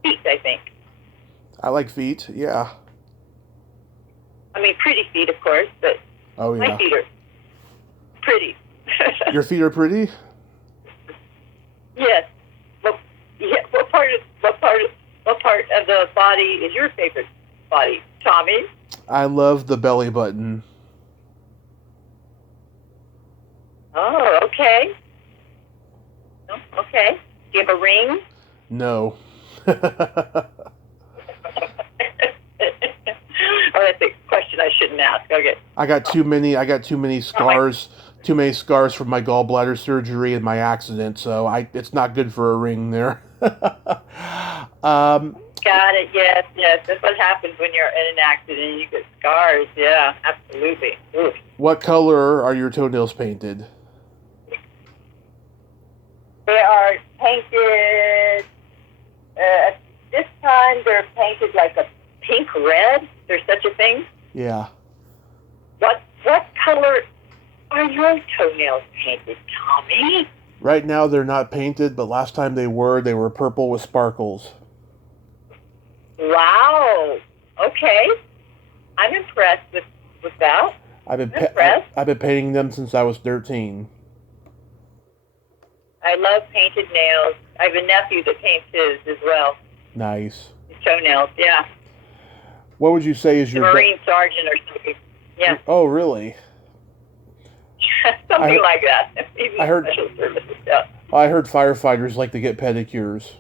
Feet, I think. I like feet, yeah. I mean, pretty feet, of course, but Oh, my yeah. feet are pretty. Your feet are pretty? Yes. Well, yeah. What part of the body is your favorite body, Tommy? I love the belly button. Oh, okay. Oh, okay. Do you have a ring? No. Oh, that's a question I shouldn't ask. Okay. I got too many scars. Too many scars from my gallbladder surgery and my accident, so it's not good for a ring there. Got it. Yes, yes. That's what happens when you're in an accident and you get scars. Yeah, absolutely. Oof. What color are your toenails painted? They are painted. This time they're painted like a pink red. There's such a thing. Yeah. What color are your toenails painted, Tommy? Right now they're not painted, but last time they were purple with sparkles. Wow. Okay. I'm impressed with that. I've Impressed. been painting them since I was 13. I love painted nails. I have a nephew that paints his as well. Nice. His toenails, yeah. What would you say is The your Marine sergeant or something. Yeah. Oh, really? Something like that. Maybe I heard- special services. Yeah. I heard firefighters like to get pedicures.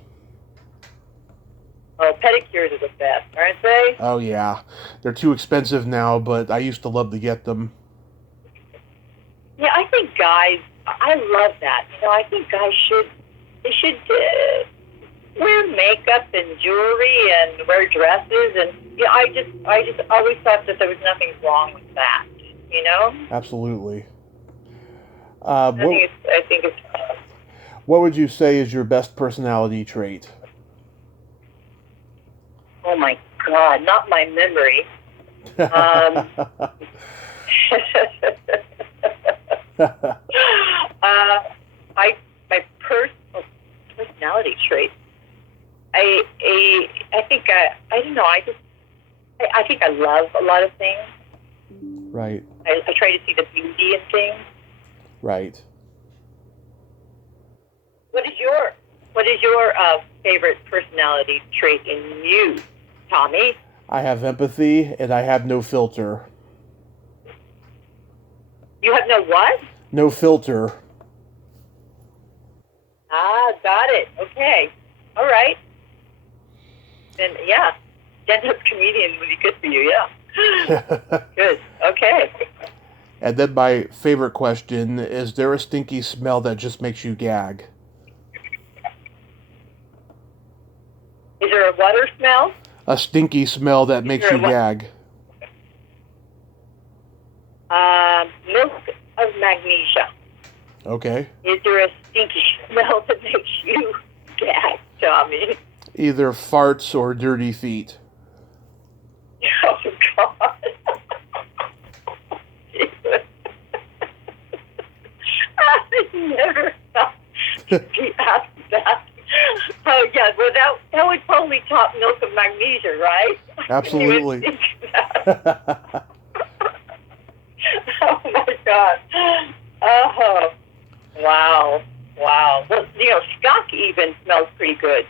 Oh, pedicures are the best, aren't they? Oh, yeah. They're too expensive now, but I used to love to get them. Yeah, I think guys. I love that. You know, I think guys should wear makeup and jewelry and wear dresses, and yeah, I just always thought that there was nothing wrong with that. You know, Absolutely. I think it's What would you say is your best personality trait? oh my God, not my memory. My personality trait. I think I don't know. I think I love a lot of things. Right. I try to see the beauty in things. Right. What is your favorite personality trait in you, Tommy? I have empathy and I have no filter. You have no what? No filter. Ah, got it. Okay. All right. Then, yeah. Stand-up comedian would be good for you, yeah. Good. Okay. And then my favorite question, is there a stinky smell that just makes you gag? Is there a water smell? A stinky smell that makes you gag. Milk of magnesia. Okay. Is there a stinky smell that makes you gag, Tommy? Either farts or dirty feet. Oh, God. I never thought to be asked that. Oh, yeah, well, that would totally top milk of magnesia, right? Absolutely. You would think that. Oh, my God. Oh, wow. Wow. Well, you know, skunk even smells pretty good.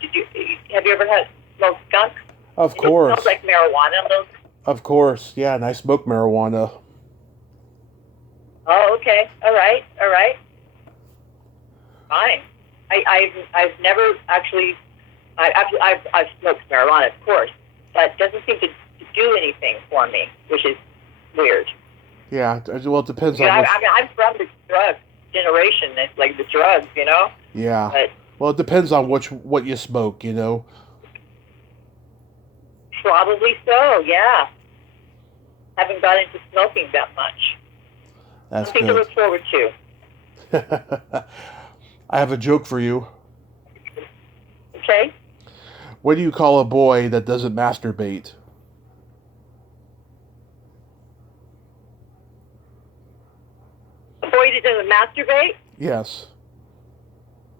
Have you ever had smoked skunk? Of course. It smells like marijuana a little. Of course. Yeah, and I smoke marijuana. Oh, okay. All right. All right. Fine. I've never actually. I've smoked marijuana, of course, but it doesn't seem to do anything for me, which is weird. Yeah, well, it depends on Yeah, what... I'm from the drug generation. It's like the drugs, you know. Yeah. But Well, it depends on what you smoke, you know. Probably so, yeah. Haven't got into smoking that much. That's Something to good. look forward to. I have a joke for you. Okay? What do you call a boy that doesn't masturbate? A boy that doesn't masturbate? Yes.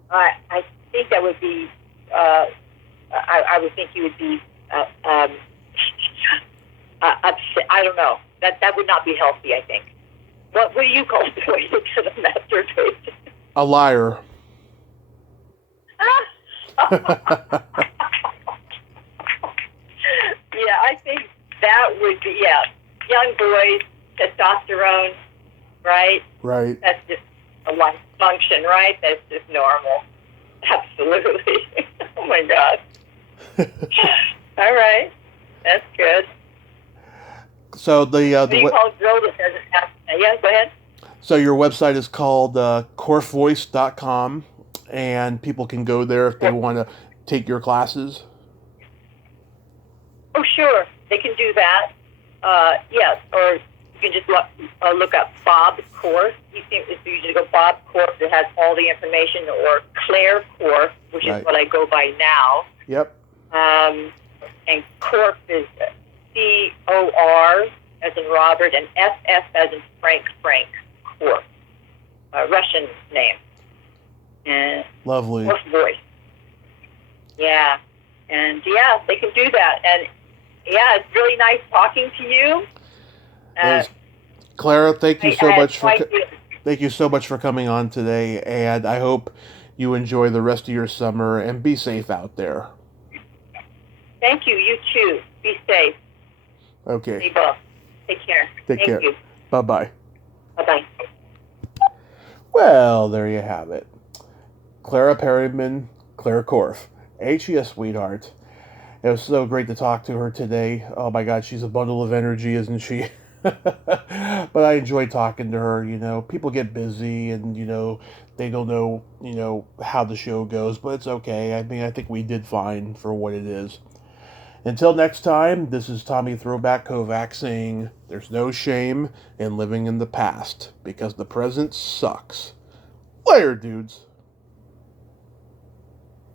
I think that would be, I would think you would be upset. I don't know. That would not be healthy, I think. What do you call a boy that doesn't masturbate? A liar. Yeah, I think that would be, yeah. Young boys, testosterone, right? Right. That's just a life function, right? That's just normal. Absolutely. Oh, my God. All right. That's good. So the What do you call a girl that doesn't have... Yeah, go ahead. so your website is called corffvoice.com, and people can go there if they want to take your classes. Oh, sure. They can do that. Yes, or you can just look up Bob Corff. You just go Bob Corff that has all the information, or Claire Corff, which Right. is what I go by now. Yep. And Corff is C-O-R as in Robert, and F-F as in Frank Corff. A Russian name. And Lovely. Corff voice. Yeah. And yeah, they can do that. And yeah, it's really nice talking to you. Clara, thank you so much for Thank you. thank you so much for coming on today, and I hope you enjoy the rest of your summer and be safe out there. Thank you. You too. Be safe. Okay. Be well. Take care. Take care. Thank you. Bye-bye. Bye-bye. Well, there you have it. Clara Perryman, Claire Corff. Ain't she a sweetheart? It was so great to talk to her today. Oh my God, she's a bundle of energy, isn't she? But I enjoy talking to her. You know, people get busy and, they don't know, how the show goes, but it's okay. I mean, I think we did fine for what it is. Until next time, this is Tommy Throwback Kovac saying there's no shame in living in the past because the present sucks. Later, dudes.